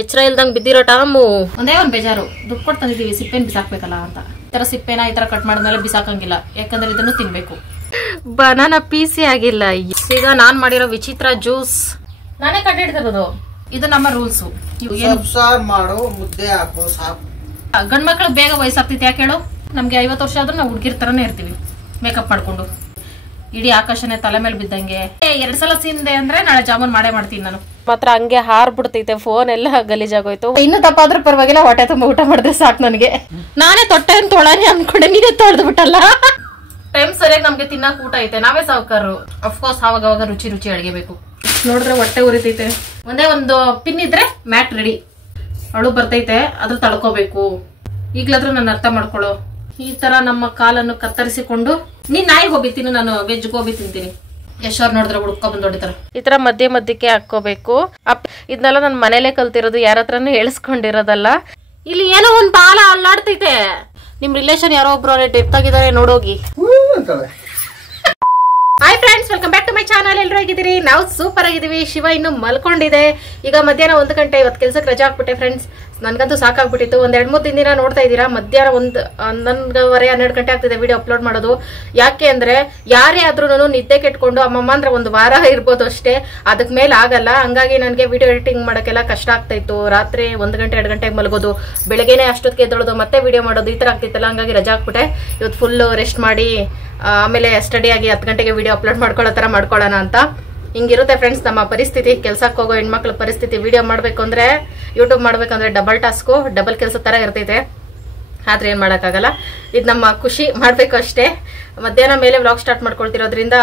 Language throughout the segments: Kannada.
ಎಚ್ಚರ ಇಲ್ದಂಗ್ ಬಿದ್ದಿರೋ ಟಾಮು. ಒಂದೇ ಒಂದ್ ಬೇಜಾರು, ದುಡ್ಡು ಕೊಟ್ಟು ತಂದಿದೀವಿ, ಸಿಪ್ಪೆನ್ ಬಿಸಾಕ್ಬೇಕಲ್ಲ ಅಂತ. ಈ ತರ ಸಿಪ್ಪೆನ ಈ ತರ ಕಟ್ ಮಾಡಿದ್ಮೇಲೆ ಬಿಸಾಕಂಗಿಲ್ಲ, ಯಾಕಂದ್ರೆ ಇದನ್ನು ತಿನ್ಬೇಕು. ಬನಾನಾ ಪೀಸಿ ಆಗಿಲ್ಲ. ಈಗ ನಾನ್ ಮಾಡಿರೋ ವಿಚಿತ್ರ ಜ್ಯೂಸ್ ನಾನೇ ಕಂಡಿಡ್ತಿರೋದು. ಇದು ನಮ್ಮ ರೂಲ್ಸ್. ಮಾಡು, ಮುದ್ದೆ ಹಾಕು, ಸಾಕು. ಗಂಡ್ ಮಕ್ಳಿಗೆ ಬೇಗ ವಯಸ್ಸಾಗ್ತೈತಿ. ಯಾಕೆ ಹೇಳು? ನಮ್ಗೆ 50 ವರ್ಷ ಆದ್ರೂ ನಾವು ಹುಡುಗಿರ್ ತರನೇ ಇರ್ತೀವಿ, ಮೇಕಪ್ ಮಾಡ್ಕೊಂಡು. ಇಡೀ ಆಕಾಶನೇ ತಲೆ ಮೇಲೆ ಬಿದ್ದಂಗೆ. 2 ಸಲ ಸೀನ್ದೆ ಅಂದ್ರೆ ನಾಳೆ ಜಾಮೂನ್ ಮಾಡೇ ಮಾಡ್ತೀನಿ ನಾನು. ಮಾತ್ರ ಹಂಗೆ ಹಾರ್ಬಿಡ್ತೈತೆ, ಫೋನ್ ಎಲ್ಲ ಗಲೀಜಾಗೋಯ್ತು. ಇನ್ನು ತಪ್ಪಾದ್ರೂ ಪರವಾಗಿಲ್ಲ, ಹೊಟ್ಟೆ ತುಂಬ ಊಟ ಮಾಡಿದ್ರೆ ಸಾಕು ನನಗೆ. ನಾನೇ ತೊಟ್ಟೆ ತೊಳಾನೆ ಅನ್ಕೊಂಡೆ, ನೀನೇ ತೊಳೆದು ಬಿಟ್ಟಲ್ಲ. ಟೈಮ್ ಸರಿಯಾಗಿ ನಮ್ಗೆ ತಿನ್ನಕ್ ಊಟ ಐತೆ, ನಾವೇ ಸಾವುಕಾರರು. ಅಫ್ಕೋರ್ಸ್ ಅವಾಗ ರುಚಿ ರುಚಿ ಅಡಿಗೆ ಬೇಕು. ನೋಡಿದ್ರೆ ಹೊಟ್ಟೆ ಉರಿತೈತೆ. ಒಂದೇ ಒಂದು ಪಿನ್ ಇದ್ರೆ ಮ್ಯಾಟ್ ರೆಡಿ. ಅಳು ಬರ್ತೈತೆ, ಅದ್ರ ತಳ್ಕೋಬೇಕು. ಈಗ್ಲಾದ್ರೂ ನಾನು ಅರ್ಥ ಮಾಡ್ಕೊಳ್ಳೋ. ಈ ತರ ನಮ್ಮ ಕಾಲನ್ನು ಕತ್ತರಿಸಿಕೊಂಡು, ನೀನ್ ನಾಯಿ ಗೋಬಿ ತಿನ್ನು, ನಾನು ವೆಜ್ ಗೋಬಿ ತಿಂತೀನಿ. ಯಶೋರ್ ನೋಡಿದ್ರೆ ಹುಡ್ಕೊ ಬಂದ್ ಹೊಡಿತಾರ. ಈ ತರ ಮಧ್ಯಕ್ಕೆ ಹಾಕೋಬೇಕು. ಇದನ್ನೆಲ್ಲ ನಾನು ಮನೇಲೆ ಕಲ್ತಿರೋದು, ಯಾರ ಹತ್ರನು ಹೇಳಿಸ್ಕೊಂಡಿರೋದಲ್ಲ. ಇಲ್ಲಿ ಏನೋ ಒಂದ್ ಬಾಲ ಅಲ್ಲಾಡ್ತೈತೆ. ನಿಮ್ ರಿಲೇಷನ್ ಯಾರೋ ಒಬ್ರು ಡೆತ್ ಆಗಿದ್ದಾರೆ, ನೋಡೋಗಿ. Hi friends, welcome back to my channel. ಎಲ್ಲರೂ ಹೇಗಿದ್ದೀರಿ? ನಾವು ಸೂಪರ್ ಆಗಿದ್ದೀವಿ. ಶಿವ ಇನ್ನು ಮಲ್ಕೊಂಡಿದೆ. ಈಗ ಮಧ್ಯಾಹ್ನ 1 ಗಂಟೆ. ಇವತ್ತು ಕೆಲ್ಸಕ್ಕೆ ರಜಾ ಹಾಕ್ಬಿಟ್ಟೆ ಫ್ರೆಂಡ್ಸ್. ನನ್ಗಂತೂ ಸಾಕಾಗ್ಬಿಟ್ಟಿತ್ತು. ಒಂದ್ 2-3 ದಿನ ನೋಡ್ತಾ ಇದ್ದೀರಾ, ಮಧ್ಯಾಹ್ನ 11:30 12 ಗಂಟೆ ಆಗ್ತಿದೆ ವಿಡಿಯೋ ಅಪ್ಲೋಡ್ ಮಾಡೋದು. ಯಾಕೆ ಅಂದ್ರೆ ಯಾರೇ ಆದ್ರೂ ನಿದ್ದೆ ಕೆಟ್ಕೊಂಡು ಅಮ್ಮಮ್ಮ ಅಂದ್ರೆ 1 ವಾರ ಇರ್ಬೋದು ಅಷ್ಟೇ, ಅದಕ್ ಮೇಲೆ ಆಗಲ್ಲ. ಹಂಗಾಗಿ ನನಗೆ ವಿಡಿಯೋ ಎಡಿಟಿಂಗ್ ಮಾಡಕ್ಕೆಲ್ಲ ಕಷ್ಟ ಆಗ್ತಾ ಇತ್ತು. ರಾತ್ರಿ 1 ಗಂಟೆ 2 ಗಂಟೆಗೆ ಮಲಗೋದು, ಬೆಳಗ್ಗೆನೆ ಅಷ್ಟೊತ್ತಿಗೆ ಎದ್ದೊಳೋದು, ಮತ್ತೆ ವಿಡಿಯೋ ಮಾಡೋದು, ಈ ತರ ಆಗ್ತಿತ್ತಲ್ಲ. ಹಂಗಾಗಿ ರಜಾ ಹಾಕ್ಬಿಟ್ಟೆ. ಇವತ್ತು ಫುಲ್ ರೆಸ್ಟ್ ಮಾಡಿ ಆಮೇಲೆ ಸ್ಟಡಿ ಆಗಿ 10 ಗಂಟೆಗೆ ವಿಡಿಯೋ ಅಪ್ಲೋಡ್ ಮಾಡ್ಕೊಳ್ಳೋ ತರ ಮಾಡ್ಕೊಳ್ಳೋಣ ಅಂತ. ಹಿಂಗಿರುತ್ತೆ ಫ್ರೆಂಡ್ಸ್ ನಮ್ಮ ಪರಿಸ್ಥಿತಿ. ಕೆಲ್ಸಕ್ಕೆ ಹೋಗೋ ಹೆಣ್ಮಕ್ಳ ಪರಿಸ್ಥಿತಿ. ವಿಡಿಯೋ ಮಾಡ್ಬೇಕು ಅಂದ್ರೆ, ಯೂಟ್ಯೂಬ್ ಮಾಡ್ಬೇಕಂದ್ರೆ ಡಬಲ್ ಟಾಸ್ಕು, ಡಬಲ್ ಕೆಲಸ ತರ ಇರ್ತೈತೆ. ಆದ್ರೆ ಏನ್ ಮಾಡಕ್ಕಾಗಲ್ಲ. ಇದು ನಮ್ಮ ಖುಷಿ, ಮಾಡ್ಬೇಕು ಅಷ್ಟೇ. ಮಧ್ಯಾಹ್ನ ಮೇಲೆ ವ್ಲಾಗ್ ಸ್ಟಾರ್ಟ್ ಮಾಡ್ಕೊಳ್ತಿರೋದ್ರಿಂದ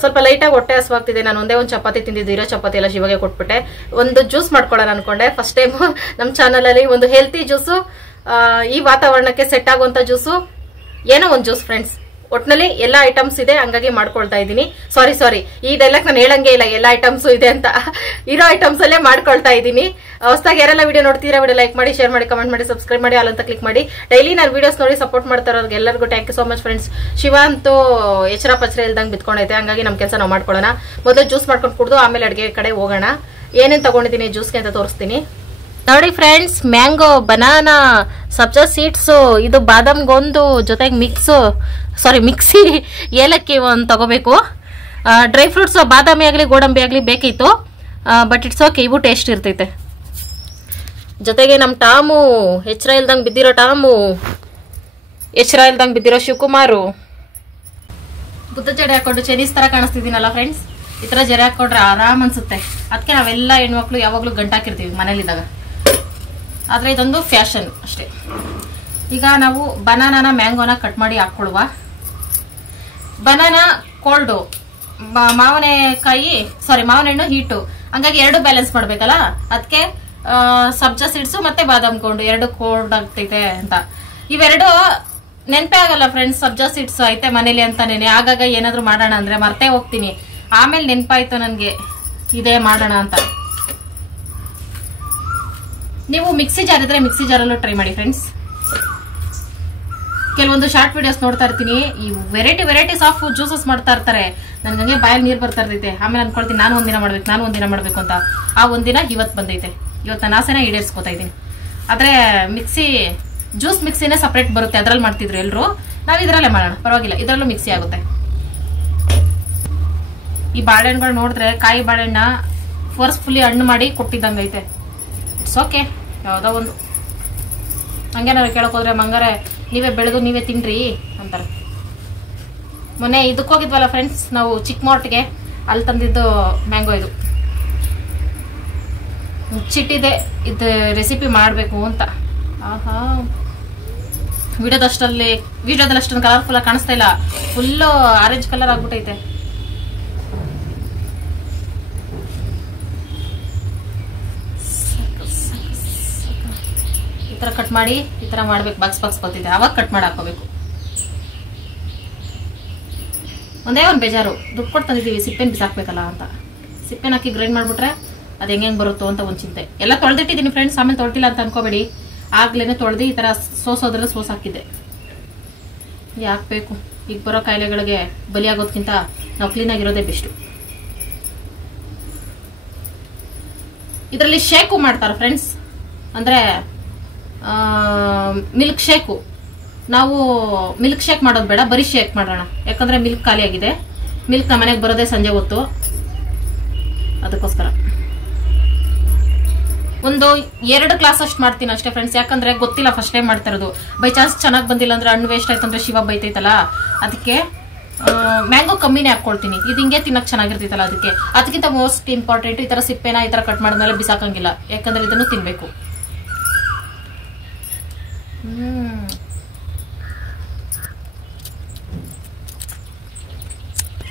ಸ್ವಲ್ಪ ಲೈಟಾಗಿ ಹೊಟ್ಟೆ ಹಸುವಾಗ್ತಿದೆ. ನಾನು ಒಂದೇ ಒಂದು ಚಪಾತಿ ತಿಂದಿದ್ದು, ಇರೋ ಚಪಾತಿ ಎಲ್ಲ ಶಿವಗೆ ಕೊಟ್ಬಿಟ್ಟೆ. ಒಂದು ಜ್ಯೂಸ್ ಮಾಡ್ಕೊಳ್ಳೋಣ ಅನ್ಕೊಂಡೆ. ಫಸ್ಟ್ ಟೈಮ್ ನಮ್ಮ ಚಾನಲ್ ಅಲ್ಲಿ ಒಂದು ಹೆಲ್ತಿ ಜ್ಯೂಸು, ಈ ವಾತಾವರಣಕ್ಕೆ ಸೆಟ್ ಆಗುವಂತ ಜ್ಯೂಸು, ಏನೋ ಒಂದು ಜ್ಯೂಸ್ ಫ್ರೆಂಡ್ಸ್. ಒಟ್ನಲ್ಲಿ ಎಲ್ಲಾ ಐಟಮ್ಸ್ ಇದೆ, ಹಂಗಾಗಿ ಮಾಡ್ಕೊಳ್ತಾ ಇದ್ದೀನಿ. ಸಾರಿ ಇದೆಲ್ಲ ನಾನು ಹೇಳಂಗೆ ಇಲ್ಲ, ಎಲ್ಲಾ ಐಟಮ್ಸ್ ಇದೆ ಅಂತ. ಇರೋ ಐಟಮ್ಸ್ ಅಲ್ಲೇ ಮಾಡ್ಕೊಳ್ತಾ ಇದ್ದೀನಿ. ಹೊಸದಾಗಿ ಯಾರೆಲ್ಲ ವಿಡಿಯೋ ನೋಡ್ತೀರಾ, ವಿಡಿಯೋ ಲೈಕ್ ಮಾಡಿ, ಶೇರ್ ಮಾಡಿ, ಕಮೆಂಟ್ ಮಾಡಿ, ಸಬ್ಸ್ಕ್ರೈಬ್ ಮಾಡಿ, ಅಲ್ಲಂತ ಕ್ಲಿಕ್ ಮಾಡಿ. ಡೈಲಿ ನಾನು ವಿಡಿಯೋಸ್ ನೋಡಿ ಸಪೋರ್ಟ್ ಮಾಡ್ತಾ ಇರೋರಿಗೆ ಎಲ್ಲರಿಗೂ thank you so much friends. Shiva ಅಂತೂ ಎಚ್ಚರ ಪಚ್ಚರ ಇಲ್ದಂಗೆ ಬಿತ್ಕೊಂಡೈತೆ, ಹಂಗಾಗಿ ನಮ್ಮ ಕೆಲಸ ನಾವು ಮಾಡ್ಕೊಳ್ಳೋಣ. ಮೊದಲು ಜ್ಯೂಸ್ ಮಾಡ್ಕೊಂಡು ಕುಡ್ದು ಆಮೇಲೆ ಅಡುಗೆ ಕಡೆ ಹೋಗೋಣ. ಏನೇನು ತಗೊಂಡಿದ್ದೀನಿ ಜ್ಯೂಸ್ಗೆ ಅಂತ ತೋರಿಸ್ತೀನಿ ನೋಡಿ ಫ್ರೆಂಡ್ಸ್. ಮ್ಯಾಂಗೋ, ಬನಾನಾ, ಸಬ್ಜಾ ಸೀಡ್ಸ್, ಇದು ಬಾದಾಮ್ ಗೊಂದು, ಜೊತೆಗೆ ಮಿಕ್ಸಿ, ಏಲಕ್ಕಿ ಒಂದು ತಗೋಬೇಕು. ಡ್ರೈ ಫ್ರೂಟ್ಸ್ ಬಾದಾಮಿ ಆಗಲಿ ಗೋಡಂಬಿ ಆಗಲಿ ಬೇಕಿತ್ತು, ಬಟ್ ಇಟ್ಸ್ ಓಕೆ, ಇವು ಟೇಸ್ಟ್ ಇರ್ತೈತೆ. ಜೊತೆಗೆ ನಮ್ಮ ಟಾಮು, ಎಚ್ಚರ ಇಲ್ದಂಗೆ ಬಿದ್ದಿರೋ ಟಾಮು, ಎಚ್ಚರ ಇಲ್ದಂಗೆ ಬಿದ್ದಿರೋ ಶಿವಕುಮಾರು. ಬುದ್ಧ ಜಡೆ ಹಾಕೊಂಡು ಚೈನೀಸ್ ತರ ಕಾಣಿಸ್ತಿದ್ದೀನಲ್ಲ ಫ್ರೆಂಡ್ಸ್. ಈ ತರ ಜಡೆ ಹಾಕೊಂಡ್ರೆ ಆರಾಮ್ ಅನ್ಸುತ್ತೆ. ಅದಕ್ಕೆ ನಾವೆಲ್ಲ ಹೆಣ್ಮಕ್ಳು ಯಾವಾಗ್ಲೂ ಗಂಟಾಕಿರ್ತೀವಿ ಮನೇಲಿದ್ದಾಗ. ಆದ್ರೆ ಇದೊಂದು ಫ್ಯಾಷನ್ ಅಷ್ಟೇ. ಈಗ ನಾವು ಬನಾನಾನ ಮ್ಯಾಂಗೋನ ಕಟ್ ಮಾಡಿ ಹಾಕೊಳ್ಳುವ. ಬನಾನಾ ಕೋಲ್ಡು, ಮಾವಿನ ಹಣ್ಣು ಹೀಟು, ಹಂಗಾಗಿ 2 ಬ್ಯಾಲೆನ್ಸ್ ಮಾಡ್ಬೇಕಲ್ಲ. ಅದಕ್ಕೆ ಸಬ್ಜಾ ಸೀಡ್ಸು ಮತ್ತೆ ಬಾದಾಮ್ ಗೊಂಡು 2 ಕೋಲ್ಡ್ ಆಗ್ತೈತೆ ಅಂತ. ಇವೆರಡು ನೆನಪೇ ಆಗಲ್ಲ ಫ್ರೆಂಡ್ಸ್. ಸಬ್ಜಾ ಸೀಡ್ಸ್ ಐತೆ ಮನೇಲಿ ಅಂತಾನೇನೆ. ಆಗಾಗ ಏನಾದ್ರು ಮಾಡೋಣ ಅಂದ್ರೆ ಮರ್ತೇ ಹೋಗ್ತೀನಿ. ಆಮೇಲೆ ನೆನಪಾಯ್ತು ನನ್ಗೆ ಇದೇ ಮಾಡೋಣ ಅಂತ. ನೀವು ಮಿಕ್ಸಿ ಜಾರ್ ಇದ್ರೆ ಮಿಕ್ಸಿ ಜಾರಲ್ಲೂ ಟ್ರೈ ಮಾಡಿ ಫ್ರೆಂಡ್ಸ್. ಕೆಲವೊಂದು ಶಾರ್ಟ್ ವಿಡಿಯೋಸ್ ನೋಡ್ತಾ ಇರ್ತೀನಿ, ಈ ವೆರೈಟೀಸ್ ಆಫ್ ಜ್ಯೂಸಸ್ ಮಾಡ್ತಾ ಇರ್ತಾರೆ. ನನ್ಗೆ ಬಾಯಲ್ಲಿ ನೀರು ಬರ್ತಾ ಇರ್ತೈತೆ. ಆಮೇಲೆ ಅನ್ಕೊಳ್ತೀನಿ ನಾನು ಒಂದಿನ ಮಾಡ್ಬೇಕು ಅಂತ. ಆ ಒಂದಿನ ಇವತ್ತು ಬಂದೈತೆ. ಇವತ್ತು ನಾನು ಆಸೆನ ಈಡೇರಿಸ್ಕೊತಾ ಇದ್ದೀನಿ. ಆದ್ರೆ ಜ್ಯೂಸ್ ಮಿಕ್ಸಿನೇ ಸಪ್ರೇಟ್ ಬರುತ್ತೆ, ಅದ್ರಲ್ಲಿ ಮಾಡ್ತಿದ್ರು ಎಲ್ರು. ನಾವ್ ಇದ್ರಲ್ಲೇ ಮಾಡೋಣ, ಪರವಾಗಿಲ್ಲ, ಇದ್ರಲ್ಲೂ ಮಿಕ್ಸಿ ಆಗುತ್ತೆ. ಈ ಬಾಳೆಹಣ್ಣುಗಳು ನೋಡಿದ್ರೆ ಕಾಯಿ ಬಾಳೆಹಣ್ಣ ಫೋರ್ಸ್ಫುಲ್ಲಿ ಹಣ್ಣು ಮಾಡಿ ಕೊಟ್ಟಿದ್ದಂಗೈತೆ. ಇಟ್ಸ್ ಓಕೆ, ಯಾವುದೋ ಒಂದು. ಹಂಗೇನಾರು ಕೇಳಕ್ ಹೋದ್ರೆ ಮಂಗಾರೆ ನೀವೇ ಬೆಳೆದು ನೀವೇ ತಿನ್ರಿ ಅಂತಾರೆ. ಮೊನ್ನೆ ಇದಕ್ಕೆ ಹೋಗಿದ್ವಲ್ಲ ಫ್ರೆಂಡ್ಸ್ ನಾವು, ಚಿಕ್ಕಮೋಟ್ಗೆ, ಅಲ್ಲಿ ತಂದಿದ್ದು ಮ್ಯಾಂಗೋ. ಇದು ಚಿಟ್ಟಿದೆ, ಇದು ರೆಸಿಪಿ ಮಾಡಬೇಕು ಅಂತ. ಆಹಾ, ವಿಡಿಯೋದಲ್ಲಿ ಅಷ್ಟೊಂದು ಕಲರ್ಫುಲ್ ಆಗಿ ಕಾಣಿಸ್ತಾ ಇಲ್ಲ. ಫುಲ್ಲು ಆರೆಂಜ್ ಕಲರ್ ಆಗ್ಬಿಟ್ಟೈತೆ. ಈ ತರ ಕಟ್ ಮಾಡಿ ಈ ತರ ಮಾಡ್ಬೇಕು. ಬಾಕ್ಸ್ ಬರ್ತಿದೆ, ಅವಾಗ ಕಟ್ ಮಾಡಿ ಹಾಕೋಬೇಕು. ಒಂದೇ ಒಂದು ಬೇಜಾರು, ದುಡ್ಡು ಕೊಟ್ಟು ತಂದಿದ್ದೀವಿ, ಸಿಪ್ಪೆನ್ ಬಿಸಾಕ್ಬೇಕಲ್ಲ ಅಂತ. ಸಿಪ್ಪೆನ ಹಾಕಿ ಗ್ರೈಂಡ್ ಮಾಡ್ಬಿಟ್ರೆ ಅದು ಹೆಂಗೆ ಬರುತ್ತೋ ಅಂತ ಒಂದು ಚಿಂತೆ. ಎಲ್ಲ ತೊಳೆದಿಟ್ಟಿದ್ದೀನಿ ಫ್ರೆಂಡ್ಸ್, ಆಮೇಲೆ ತೊಳ್ದಿಲ್ಲ ಅಂತ ಅನ್ಕೋಬೇಡಿ. ಆಗ್ಲೇನೆ ತೊಳೆದು ಈ ತರ ಸೋಸೋದ್ರಲ್ಲಿ ಹಾಕಿದ್ದೆ. ಯಾಕೆ ಬೇಕು? ಈಗ ಬರೋ ಕಾಯಿಲೆಗಳಿಗೆ ಬಲಿಯಾಗೋದ್ಕಿಂತ ನಾವು ಕ್ಲೀನ್ ಆಗಿರೋದೇ ಬೆಸ್ಟ್. ಇದರಲ್ಲಿ ಶೇಕು ಮಾಡ್ತಾರೆ ಫ್ರೆಂಡ್ಸ್, ಅಂದ್ರೆ ಮಿಲ್ಕ್ ಶೇಕು. ನಾವು ಮಿಲ್ಕ್ ಶೇಕ್ ಮಾಡೋದು ಬೇಡ, ಬರೀ ಶೇಕ್ ಮಾಡೋಣ. ಯಾಕಂದ್ರೆ ಮಿಲ್ಕ್ ಖಾಲಿ ಆಗಿದೆ. ಮಿಲ್ಕ್ ನಮ್ಮ ಮನೆಗೆ ಬರೋದೇ ಸಂಜೆ ಹೊತ್ತು, ಅದಕ್ಕೋಸ್ಕರ ಒಂದು 2 ಗ್ಲಾಸ್ ಅಷ್ಟು ಮಾಡ್ತೀನಿ ಅಷ್ಟೇ ಫ್ರೆಂಡ್ಸ್. ಯಾಕಂದ್ರೆ ಗೊತ್ತಿಲ್ಲ, ಫಸ್ಟ್ ಟೈಮ್ ಮಾಡ್ತಾ ಇರೋದು. ಬೈ ಚಾನ್ಸ್ ಚೆನ್ನಾಗಿ ಬಂದಿಲ್ಲ ಅಂದ್ರೆ ಹಣ್ಣು ವೇಸ್ಟ್ ಆಯ್ತು ಅಂದ್ರೆ ಶಿವ ಬೈತೈತಲ್ಲ, ಅದಕ್ಕೆ ಮ್ಯಾಂಗೋ ಕಮ್ಮಿನೇ ಹಾಕೊಳ್ತೀನಿ. ಇದು ಹಿಂಗೆ ತಿನ್ನಕ್ ಚೆನ್ನಾಗಿರ್ತೈತಲ್ಲ, ಅದಕ್ಕಿಂತ ಮೋಸ್ಟ್ ಇಂಪಾರ್ಟೆಂಟ್ ಈ ತರ ಸಿಪ್ಪೆನ ಈ ತರ ಕಟ್ ಮಾಡಿದ್ಮೇಲೆ ಬಿಸಾಕಂಗಿಲ್ಲ, ಯಾಕಂದ್ರೆ ಇದನ್ನು ತಿನ್ಬೇಕು.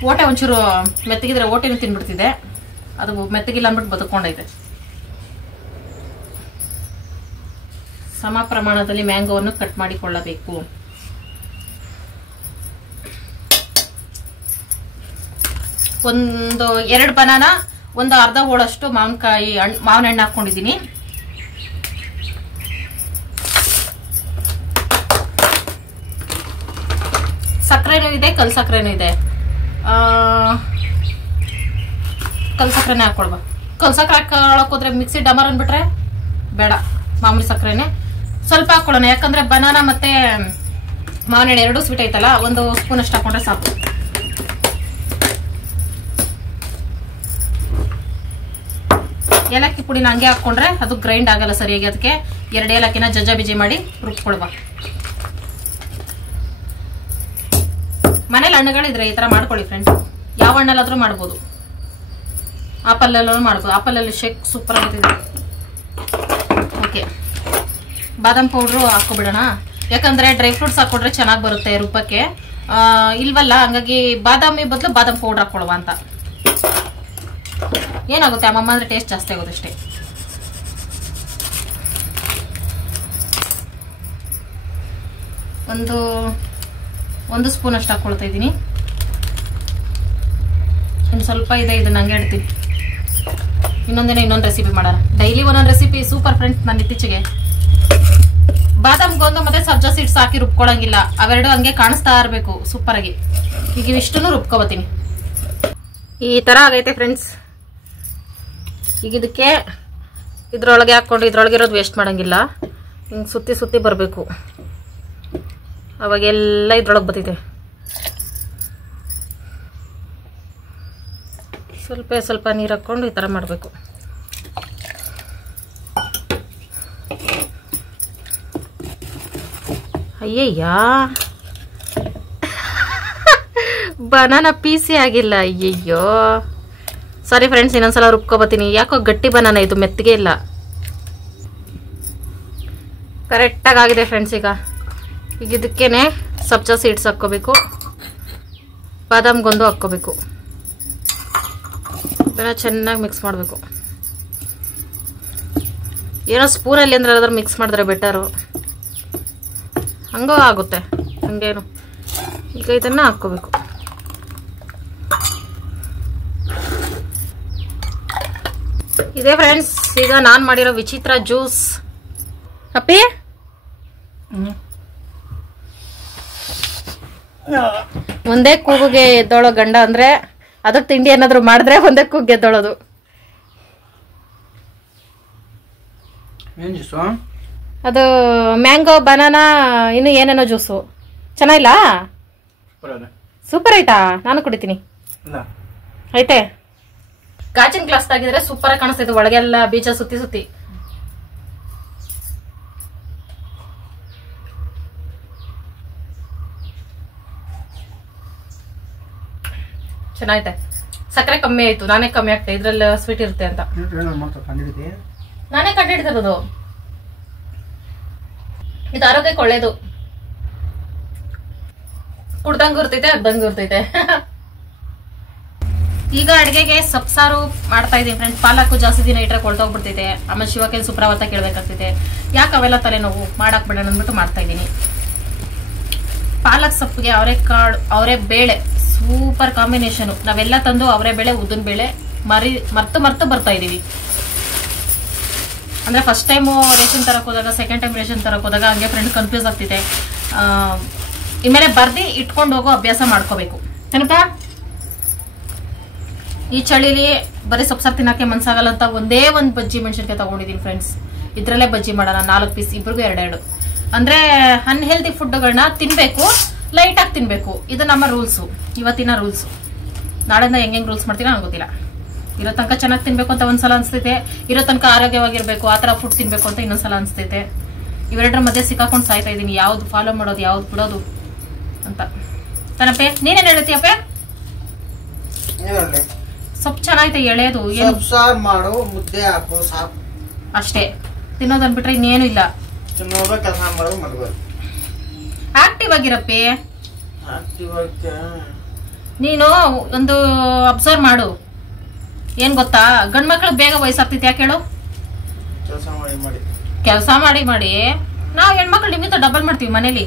ಓಟೆ ಒಂಚೂರು ಮೆತ್ತಗಿದ್ರೆ ಓಟೆನೂ ತಿನ್ಬಿಡ್ತಿದೆ, ಅದು ಮೆತ್ತಗಿಲ್ಲ ಅಂದ್ಬಿಟ್ಟು ಬದುಕೊಂಡೈತೆ. ಸಮ ಪ್ರಮಾಣದಲ್ಲಿ ಮ್ಯಾಂಗೋವನ್ನು ಕಟ್ ಮಾಡಿಕೊಳ್ಳಬೇಕು. ಒಂದು 2 ಬನಾನಾ, ಒಂದು ಅರ್ಧ ಹೋಳಷ್ಟು ಮಾವಿನಕಾಯಿ ಮಾವಿನ ಹಣ್ಣು ಹಾಕೊಂಡಿದ್ದೀನಿ. ಸಕ್ಕರೆನೂ ಇದೆ, ಕಲ್ ಸಕ್ಕರೆನೂ ಇದೆ. ಕಲ್ ಸಕ್ಕರೆನೇ ಹಾಕೊಳ್ಬ. ಕಲ್ ಸಕ್ಕರೆ ಹಾಕೊಳಕ್ ಹೋದ್ರೆ ಮಿಕ್ಸಿ ಡಮರ್ ಅಂದ್ಬಿಟ್ರೆ ಬೇಡ, ಮಾಮೂಲಿ ಸಕ್ಕರೆನೆ ಸ್ವಲ್ಪ ಹಾಕೊಳ್ಳೋಣ. ಯಾಕಂದ್ರೆ ಬನಾನಾ ಮತ್ತೆ ಮಾವಿನ ಹಣ್ಣು 2 ಸ್ವೀಟ್ ಐತಲ್ಲ, 1 ಸ್ಪೂನ್ ಅಷ್ಟು ಹಾಕೊಂಡ್ರೆ ಸಾಕು. ಏಲಕ್ಕಿ ಪುಡಿನ ಹಂಗೆ ಹಾಕೊಂಡ್ರೆ ಅದು ಗ್ರೈಂಡ್ ಆಗಲ್ಲ ಸರಿಯಾಗಿ. ಅದಕ್ಕೆ 2 ಏಲಕ್ಕಿನ ಜಜ್ಜ ಬಿಜಿ ಮಾಡಿ ರುಬ್ಕೊಳ್ಬ. ಮನೇಲಿ ಹಣ್ಣುಗಳಿದ್ರೆ ಈ ತರ ಮಾಡ್ಕೊಳ್ಳಿ ಫ್ರೆಂಡ್ಸ್. ಯಾವ ಹಣ್ಣಲ್ಲಾದ್ರೂ ಮಾಡ್ಬೋದು, ಆಪಲ್ ಎಲ್ಲೂ ಮಾಡ್ಬೋದು. ಆಪಲ್ ಅಲ್ಲಿ ಶೇಕ್ ಸೂಪರ್ ಆಗ್ತಿದೆ. ಓಕೆ, ಬಾದಾಮ್ ಪೌಡ್ರು ಹಾಕೊಬಿಡೋಣ. ಯಾಕಂದ್ರೆ ಡ್ರೈ ಫ್ರೂಟ್ಸ್ ಹಾಕೊಂಡ್ರೆ ಚೆನ್ನಾಗಿ ಬರುತ್ತೆ ರುಬ್ಬಕ್ಕೆ. ಇಲ್ವಲ್ಲ, ಹಂಗಾಗಿ ಬಾದಾಮಿ ಬದಲು ಬಾದಾಮ್ ಪೌಡರ್ ಹಾಕೊಳ್ಳುವ ಅಂತ. ಏನಾಗುತ್ತೆ ಅಮ್ಮಮ್ಮ ಅಂದ್ರೆ ಟೇಸ್ಟ್ ಜಾಸ್ತಿ ಆಗೋದು ಅಷ್ಟೇ. ಒಂದು ಸ್ಪೂನ್ ಅಷ್ಟು ಹಾಕೊಳ್ತಾ ಇದ್ದೀನಿ. ಇನ್ನು ಸ್ವಲ್ಪ ಇದೆ, ಇದನ್ನ ಹಂಗೆ ಇಡ್ತೀನಿ. ಇನ್ನೊಂದೇನೋ ಇನ್ನೊಂದು ರೆಸಿಪಿ ಮಾಡೋಣ. ಡೈಲಿ ಒಂದೊಂದು ರೆಸಿಪಿ ಸೂಪರ್ ಫ್ರೆಂಡ್ಸ್. ನಾನು ಇತ್ತೀಚೆಗೆ ಬಾದಾಮ್ ಗೊಂದು ಮತ್ತೆ ಸಬ್ಜಾ ಸೀಡ್ಸ್ ಹಾಕಿ ರುಬ್ಕೊಳಂಗಿಲ್ಲ, ಅವೆರಡು ಹಂಗೆ ಕಾಣಿಸ್ತಾ ಇರಬೇಕು ಸೂಪರ್ ಆಗಿ. ಈಗ ಇವಿಷ್ಟನ್ನು ರುಬ್ಕೋಬತ್ತೀನಿ. ಈ ತರ ಆಗೈತೆ ಫ್ರೆಂಡ್ಸ್. ಈಗ ಇದಕ್ಕೆ ಇದ್ರೊಳಗೆ ಹಾಕೊಂಡು ಇದ್ರೊಳಗಿರೋದು ವೇಸ್ಟ್ ಮಾಡಂಗಿಲ್ಲ. ಹಿಂಗೆ ಸುತ್ತಿ ಸುತ್ತಿ ಬರಬೇಕು, ಅವಾಗೆಲ್ಲ ಇದ್ರೊಳಗೆ ಬತ್ತಿದೆ. ಸ್ವಲ್ಪ ನೀರು ಹಾಕ್ಕೊಂಡು ಈ ಥರ ಮಾಡಬೇಕು. ಅಯ್ಯಯ್ಯ, ಬನಾನಾ ಪೀಸಿ ಆಗಿಲ್ಲ. ಅಯ್ಯಯ್ಯೋ, ಸಾರಿ ಫ್ರೆಂಡ್ಸ್, ಇನ್ನೊಂದ್ಸಲ ರುಬ್ಕೊಬತ್ತೀನಿ. ಯಾಕೋ ಗಟ್ಟಿ ಬನಾನಾ ಇದು, ಮೆತ್ತಗೆ ಇಲ್ಲ. ಕರೆಕ್ಟಾಗಿ ಆಗಿದೆ ಫ್ರೆಂಡ್ಸ್. ಈಗ ಇದಕ್ಕೇನೆ ಸಬ್ಜಾ ಸೀಡ್ಸ್ ಹಾಕ್ಕೋಬೇಕು, ಬಾದಾಮ್ ಗೊಂದು ಹಾಕ್ಕೋಬೇಕು. ಇದನ್ನ ಚೆನ್ನಾಗಿ ಮಿಕ್ಸ್ ಮಾಡಬೇಕು. ಏನೋ ಸ್ಪೂನಲ್ಲಿ ಅಂದ್ರೆ ಅದ್ರ ಮಿಕ್ಸ್ ಮಾಡಿದ್ರೆ ಬೆಟರು, ಹಂಗೋ ಆಗುತ್ತೆ. ಹಂಗೇನು ಈಗ ಇದನ್ನ ಹಾಕ್ಕೋಬೇಕು. ಇದೇ ಫ್ರೆಂಡ್ಸ್ ಈಗ ನಾನು ಮಾಡಿರೋ ವಿಚಿತ್ರ ಜ್ಯೂಸ್. ಅಪ್ಪಿ ಒಂದೇ ಕೂಗುಗೆ ಎದ್ದೋಳೋ ಗಂಡ ಅಂದ್ರೆ ಅದ್ರ ತಿಂಡಿ ಏನಾದ್ರು ಮಾಡಿದ್ರೆ ಒಂದೇ ಕೂಗ್ ಎದ್ದೋಳೋದು. ಅದು ಮ್ಯಾಂಗೋ, ಬನಾನಾ, ಇನ್ನು ಏನೇನೋ ಜ್ಯೂಸು. ಚೆನ್ನಾಗಿಲ್ಲ? ಸೂಪರ್ ಐತಾ? ನಾನು ಕುಡಿತೀನಿ. ಐತೆ. ಗಾಜಿನ ಗ್ಲಾಸ್ ತಾಗಿದ್ರೆ ಸೂಪರ್ ಆಗಿ ಕಾಣಿಸ್ತೈತೆ, ಒಳಗೆಲ್ಲ ಬೀಜ ಸುತ್ತಿ ಸುತ್ತಿ. ಚೆನ್ನಾಗೈತೆ. ಸಕ್ಕರೆ ಕಮ್ಮಿ ಆಯ್ತು, ನಾನೇ ಕಮ್ಮಿ ಆಗ್ತದೆ. ಇದ್ರಲ್ಲಿ ಸ್ವೀಟ್ ಇರುತ್ತೆ ಅಂತ ನಾನೇ ಕಂಡಿಡ್ತಿರೋದು. ಇದು ಆರೋಗ್ಯಕ್ಕೆ ಒಳ್ಳೇದು. ಕುಡ್ದಂಗೂ ಇರ್ತೈತೆ, ಅದ್ದಂಗೂ ಇರ್ತೈತೆ. ಈಗ ಅಡಿಗೆಗೆ ಸೊಪ್ಸಾರು ಮಾಡ್ತಾ ಇದೀನಿ ಫ್ರೆಂಡ್ಸ್. ಪಾಲಕ್ಕು ಜಾಸ್ತಿ ದಿನ ಇಟ್ರೆ ಕೊಳ್ತೋಗ್ಬಿಡ್ತೈತೆ. ಆಮೇಲೆ ಶಿವಕ್ಕೆ ಸುಪ್ರಭಾತ ಕೇಳ್ಬೇಕಾಗ್ತೈತೆ. ಯಾಕೆ ಅವೆಲ್ಲ ತಲೆನೋವು, ಮಾಡಾಕ್ ಬಿಡೋಣ ಅಂದ್ಬಿಟ್ಟು ಮಾಡ್ತಾ ಇದೀನಿ. ಪಾಲಕ್ ಸೊಪ್ಪಿಗೆ ಅವರೆಕಾಳು, ಅವರೇ ಬೇಳೆ ಸೂಪರ್ ಕಾಂಬಿನೇಷನ್. ನಾವೆಲ್ಲ ತಂದು ಅವರೇ ಬೇಳೆ, ಉದ್ದಿನ ಬೇಳೆ ಮರ್ತು ಬರ್ತಾ ಇದೀವಿ. ಅಂದ್ರೆ ಫಸ್ಟ್ ಟೈಮು ರೇಷನ್ ತರಕ್ ಹೋದಾಗ, ಸೆಕೆಂಡ್ ಟೈಮ್ ರೇಷನ್ ತರಕ್ ಹೋದಾಗ ಹಂಗೆ ಫ್ರೆಂಡ್ ಕನ್ಫ್ಯೂಸ್ ಆಗ್ತಿದೆ. ಇನ್ಮೇಲೆ ಬರ್ದಿ ಇಟ್ಕೊಂಡು ಹೋಗೋ ಅಭ್ಯಾಸ ಮಾಡ್ಕೋಬೇಕು. ತನಕ ಈ ಚಳಿಲಿ ಬರೀ ಸೊಪ್ಪು ಸಾರು ತಿನ್ನಕ್ಕೆ ಮನ್ಸಾಗಲ್ಲ ಅಂತ ಒಂದೇ ಒಂದು ಬಜ್ಜಿ ಮೆಣಸಿನ್ಕಾಯಿ ತಗೊಂಡಿದ್ದೀನಿ ಫ್ರೆಂಡ್ಸ್. ಇದ್ರಲ್ಲೇ ಬಜ್ಜಿ ಮಾಡೋಣ 4 ಪೀಸ್, ಇಬ್ರಿಗೂ 2 ಅಂದ್ರೆ ಅನ್ಹೆಲ್ದಿ ಫುಡ್ಗಳನ್ನ ತಿನ್ಬೇಕು, ಲೈಟ್ ಆಗಿ ತಿನ್ಬೇಕು. ಇದು ನಮ್ಮ ರೂಲ್ಸು, ಇವತ್ತಿನ ರೂಲ್ಸ್. ನಾಳೆಯಿಂದ ಹೆಂಗೆ ರೂಲ್ಸ್ ಮಾಡ್ತೀರಾ ನಂಗೆ ಗೊತ್ತಿಲ್ಲ. ಇರೋ ತನಕ ಚೆನ್ನಾಗಿ ತಿನ್ಬೇಕು ಅಂತ ಒಂದ್ಸಲ ಅನ್ಸ್ತೈತೆ, ಇರೋ ತನಕ ಆರೋಗ್ಯವಾಗಿರ್ಬೇಕು ಆ ತರ ಫುಡ್ ತಿನ್ಬೇಕು ಅಂತ ಇನ್ನೊಂದ್ಸಲ ಅನ್ಸ್ತೈತೆ. ಇವೆರಡರ ಮಧ್ಯೆ ಸಿಕ್ಕಾಕೊಂಡು ಸಾಯ್ತಾ ಇದೀನಿ, ಯಾವ್ದು ಫಾಲೋ ಮಾಡೋದು ಯಾವ್ದು ಬಿಡೋದು ಅಂತ. ತನಪೆ ನೀನೇನ್ ಹೇಳ್ತೀಯಪ್ಪೆ? ಸೊಪ್ಪು ಚೆನ್ನಾಗೈತೆ ಎಳೆದು, ಏನು ಸಾರು ಮಾಡು, ಮುದ್ದೆ ಹಾಕು, ಸಾಕು ಅಷ್ಟೇ. ತಿನ್ನೋದನ್ ಬಿಟ್ರೆ ಇನ್ನೇನು ಇಲ್ಲ. ತಿನ್ನೋದು ಕೆಲಸ ಮಾಡೋದು ಮಲಗೋದು. ಆಕ್ಟಿವ್ ಆಗಿರಪ್ಪಿ. ನೀನು ಒಂದು ಅಬ್ಸರ್ವ್ ಮಾಡು, ಏನ್ ಗೊತ್ತಾ, ಗಂಡ್ ಮಕ್ಳು ಬೇಗ ವಯಸ್ಸಾಗ್ತೈತಿ. ಯಾಕೆ ಹೇಳು? ಕೆಲಸ ಮಾಡಿ ಮಾಡಿ ನಾವ್ ಹೆಣ್ಮಕ್ಳು ನಿಮ್ಗಿಂತ ಡಬಲ್ ಮಾಡ್ತೀವಿ ಮನೇಲಿ.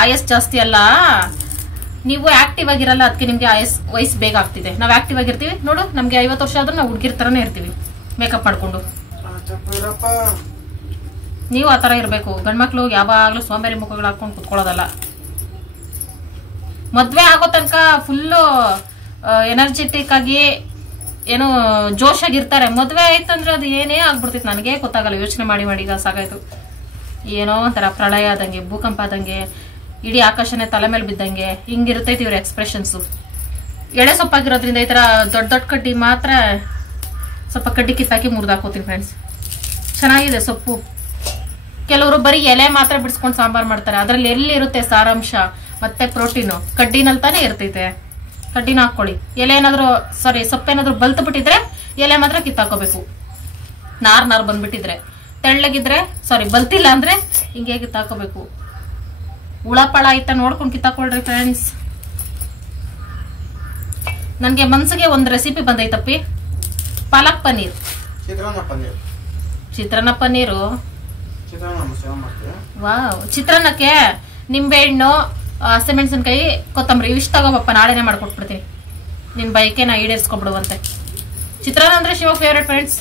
ಆಯಸ್ ಜಾಸ್ತಿ ಅಲ್ಲ, ನೀವು ಆಕ್ಟಿವ್ ಆಗಿರಲ್ಲ, ಅದಕ್ಕೆ ನಿಮ್ಗೆ ವಯಸ್ಸು ಬೇಗ ಆಗ್ತಿದೆ. ನಾವ್ ಆಕ್ಟಿವ್ ಆಗಿರ್ತೀವಿ ನೋಡು, ನಮ್ಗೆ 50 ವರ್ಷ ಆದ್ರೂ ನಾವು ಹುಡ್ಗಿರ್ ತರನೇ ಇರ್ತೀವಿ ಮೇಕಪ್ ಮಾಡ್ಕೊಂಡು. ನೀವು ಆತರ ಇರ್ಬೇಕು. ಗಂಡ್ಮಕ್ಳು ಯಾವಾಗ್ಲೂ ಸೋಂಬೇರಿ ಮುಖಗಳು ಹಾಕೊಂಡು ಕುತ್ಕೊಳ್ಳೋದಲ್ಲ. ಮದ್ವೆ ಆಗೋ ತನಕ ಫುಲ್ಲು ಎನರ್ಜೆಟಿಕ್ ಆಗಿ ಏನೋ ಜೋಶ್ ಆಗಿರ್ತಾರೆ. ಮದ್ವೆ ಆಯ್ತಂದ್ರೆ ಅದು ಏನೇ ಆಗ್ಬಿಡ್ತೈತಿ, ನನಗೆ ಗೊತ್ತಾಗಲ್ಲ. ಯೋಚನೆ ಮಾಡಿ ಮಾಡಿ ಈಗ ಸಾಕಾಯ್ತು. ಏನೋ ಒಂಥರ ಪ್ರಳಯ ಆದಂಗೆ, ಭೂಕಂಪ ಆದಂಗೆ, ಇಡೀ ಆಕಾಶನೇ ತಲೆ ಮೇಲೆ ಬಿದ್ದಂಗೆ ಹಿಂಗಿರ್ತೈತಿ ಇವ್ರ ಎಕ್ಸ್ಪ್ರೆಷನ್ಸು. ಎಳೆ ಸೊಪ್ಪಾಗಿರೋದ್ರಿಂದ ಈ ತರ ದೊಡ್ಡ ದೊಡ್ಡ ಕಡ್ಡಿ ಮಾತ್ರ ಸ್ವಲ್ಪ ಕಡ್ಡಿ ಕಿತ್ತಾಕಿ ಮುರಿದಾಕೋತೀನಿ ಫ್ರೆಂಡ್ಸ್. ಚೆನ್ನಾಗಿದೆ ಸೊಪ್ಪು. ಕೆಲವರು ಬರೀ ಎಲೆ ಮಾತ್ರ ಬಿಡಿಸ್ಕೊಂಡು ಸಾಂಬಾರ್ ಮಾಡ್ತಾರೆ, ಅದ್ರಲ್ಲಿ ಎಲ್ಲಿ ಇರುತ್ತೆ ಸಾರಾಂಶ ಮತ್ತೆ ಪ್ರೋಟೀನು? ಕಡ್ಡಿನಲ್ಲಿ ತಾನೇ ಇರ್ತೈತೆ. ಕಡ್ಡಿನ ಹಾಕೊಳ್ಳಿ. ಎಲೆ ಏನಾದ್ರು ಸೊಪ್ಪೇನಾದ್ರು ಬಲ್ತು ಬಿಟ್ಟಿದ್ರೆ ಎಲೆ ಮಾತ್ರ ಕಿತ್ತಾಕೋಬೇಕು. ನಾರ್ ಬಂದ್ಬಿಟ್ಟಿದ್ರೆ, ತೆಳ್ಳಗಿದ್ರೆ ಬಲ್ತಿಲ್ಲ ಅಂದ್ರೆ ಹಿಂಗೆ ಕಿತ್ತಾಕೋಬೇಕು. ಹುಳಪಳ ಆಯ್ತಾ ನೋಡ್ಕೊಂಡು ಕಿತ್ತಾಕೊಳ್ರಿ ಫ್ರೆಂಡ್ಸ್. ನನ್ಗೆ ಮನ್ಸಿಗೆ ಒಂದು ರೆಸಿಪಿ ಬಂದೈತಪ್ಪಿ, ಪಾಲಕ್ ಪನ್ನೀರ್. ಚಿತ್ರಾನ್ನ ಪನ್ನೀರು. ವಾವ್. ಚಿತ್ರಾನ್ನಕ್ಕೆ ನಿಂಬೆಹಣ್ಣು, ಹಸಿಮೆಣಸಿನ್ಕಾಯಿ, ಕೊತ್ತಂಬರಿ ಇವಿಷ್ಟು ತಗೋಬಪ್ಪ, ನಾಳೆನೆ ಮಾಡ್ಕೊಟ್ಬಿಡ್ತೀನಿ. ನಿನ್ ಬೈಕೆ ನಾ ಈಡೇರಿಸ್ಕೊಬಿಡುವಂತೆ. ಚಿತ್ರಾನ್ನ ಅಂದ್ರೆ ಶಿವ ಫೇವ್ರೇಟ್ ಫ್ರೆಂಡ್ಸ್.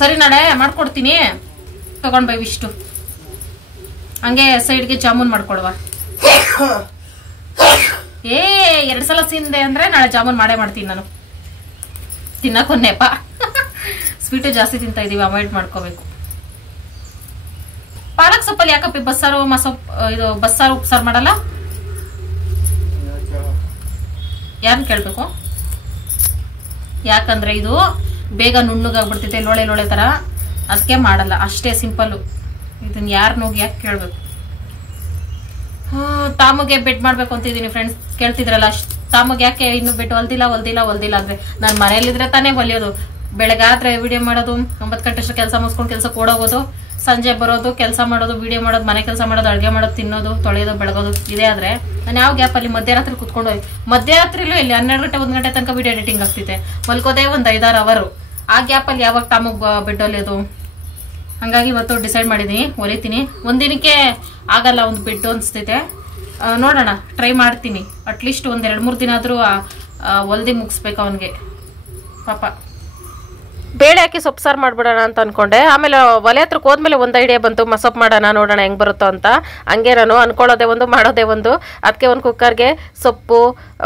ಸರಿ ನಾಳೆ ಮಾಡ್ಕೊಡ್ತೀನಿ, ತಗೊಂಡ್ ಬೈ ಇಷ್ಟು. ಹಂಗೆ ಸೈಡ್ಗೆ ಜಾಮೂನ್ ಮಾಡ್ಕೊಡುವ. 2 ಸಲ ತಿಂದೆ ಅಂದ್ರೆ ನಾಳೆ ಜಾಮೂನ್ ಮಾಡೇ ಮಾಡ್ತೀನಿ ನಾನು. ತಿನ್ನಕ್ಕೊಂದೇಪ ಸ್ವೀಟು ಜಾಸ್ತಿ ತಿಂತಾ ಇದೀವಿ, ಅವಾಯ್ಡ್ ಮಾಡ್ಕೋಬೇಕು. ಪಾಲಕ್ ಸೊಪ್ಪಲ್ಲಿ ಯಾಕಪ್ಪಿ ಬಸ್ಸಾರು ಇದು ಬಸ್ಸಾರು ಉಪ್ಸಾರು ಮಾಡಲ್ಲ? ಯಾರನ್ನ ಕೇಳ್ಬೇಕು? ಯಾಕಂದ್ರೆ ಇದು ಬೇಗ ನುಣ್ಣಗಾಗ್ಬಿಡ್ತೈತೆ, ಲೋಳೆ ಲೋಳೆ ತರ, ಅದಕ್ಕೆ ಮಾಡಲ್ಲ. ಅಷ್ಟೇ ಸಿಂಪಲ್. ಇದನ್ನ ಯಾರನ್ನೋಗಿ ಯಾಕೆ ಕೇಳ್ಬೇಕು? ತಾಮಗೆ ಬೆಡ್ ಮಾಡ್ಬೇಕು ಅಂತಿದೀನಿ ಫ್ರೆಂಡ್ಸ್. ಕೇಳ್ತಿದ್ರಲ್ಲ, ತಾಮಗೆ ಯಾಕೆ ಇನ್ನು ಬೆಡ್ ಹೊಲ್ದಿಲ್ಲ ಅಂದ್ರೆ ನಾನು ಮನೇಲಿದ್ರೆ ತಾನೇ ಹೊಲಿಯೋದು. ಬೆಳಗಾದ್ರೆ ವಿಡಿಯೋ ಮಾಡೋದು, 9 ಗಂಟೆ ಅಷ್ಟು ಕೆಲಸ ಮುಗಿಸ್ಕೊಂಡು ಕೆಲಸ ಓಡೋಗೋದು, ಸಂಜೆ ಬರೋದು, ಕೆಲಸ ಮಾಡೋದು, ವಿಡಿಯೋ ಮಾಡೋದು, ಮನೆ ಕೆಲಸ ಮಾಡೋದು, ಅಡುಗೆ ಮಾಡೋದು, ತಿನ್ನೋದು, ತೊಳೆಯೋದು, ಬೆಳಗೋದು ಇದೇ ಆದ್ರೆ ನಾನು ಯಾವ ಗ್ಯಾಪಲ್ಲಿ ಮಧ್ಯರಾತ್ರಿ ಕುತ್ಕೊಂಡು ಮಧ್ಯರಾತ್ರಿಲೂ ಇಲ್ಲಿ 12 ಗಂಟೆ 1 ಗಂಟೆ ತನಕ ವಿಡಿಯೋ ಎಡಿಟಿಂಗ್ ಆಗ್ತಿದೆ. ಮಲ್ಕೋದೇ ಒಂದು 5-6 ಅವರ್. ಆ ಗ್ಯಾಪಲ್ಲಿ ಯಾವಾಗ ತಾಮಗ್ ಬೆಡ್ ಹೊಲಿಯೋದು? ಹಂಗಾಗಿ ಇವತ್ತು ಡಿಸೈಡ್ ಮಾಡಿದೀನಿ, ಹೊಲಿತೀನಿ. ಒಂದಿನಕ್ಕೆ ಆಗಲ್ಲ ಒಂದು ಬೆಡ್ ಅನ್ಸ್ತೈತೆ. ನೋಡೋಣ, ಟ್ರೈ ಮಾಡ್ತೀನಿ. ಅಟ್ಲೀಸ್ಟ್ 1-2-3 ದಿನ ಆದ್ರೂ ಹೊಲ್ದಿ ಮುಗಿಸ್ಬೇಕು ಅವನ್ಗೆ ಪಾಪ. ಬೇಳೆ ಹಾಕಿ ಸೊಪ್ಪು ಸಾರು ಮಾಡ್ಬಿಡೋಣ ಅಂತ ಅನ್ಕೊಂಡೆ. ಆಮೇಲೆ ಒಲೆ ಹತ್ರಕ್ಕೆ ಹೋದ್ಮೇಲೆ ಒಂದು ಐಡಿಯಾ ಬಂತು, ಮಸೊಪ್ಪು ಮಾಡೋಣ, ನೋಡೋಣ ಹೆಂಗ್ ಬರುತ್ತೋ ಅಂತ. ಹಂಗೆ ನಾನು ಅನ್ಕೊಳ್ಳೋದೇ ಒಂದು, ಮಾಡೋದೇ ಒಂದು. ಅದಕ್ಕೆ ಒಂದು ಕುಕ್ಕರ್ಗೆ ಸೊಪ್ಪು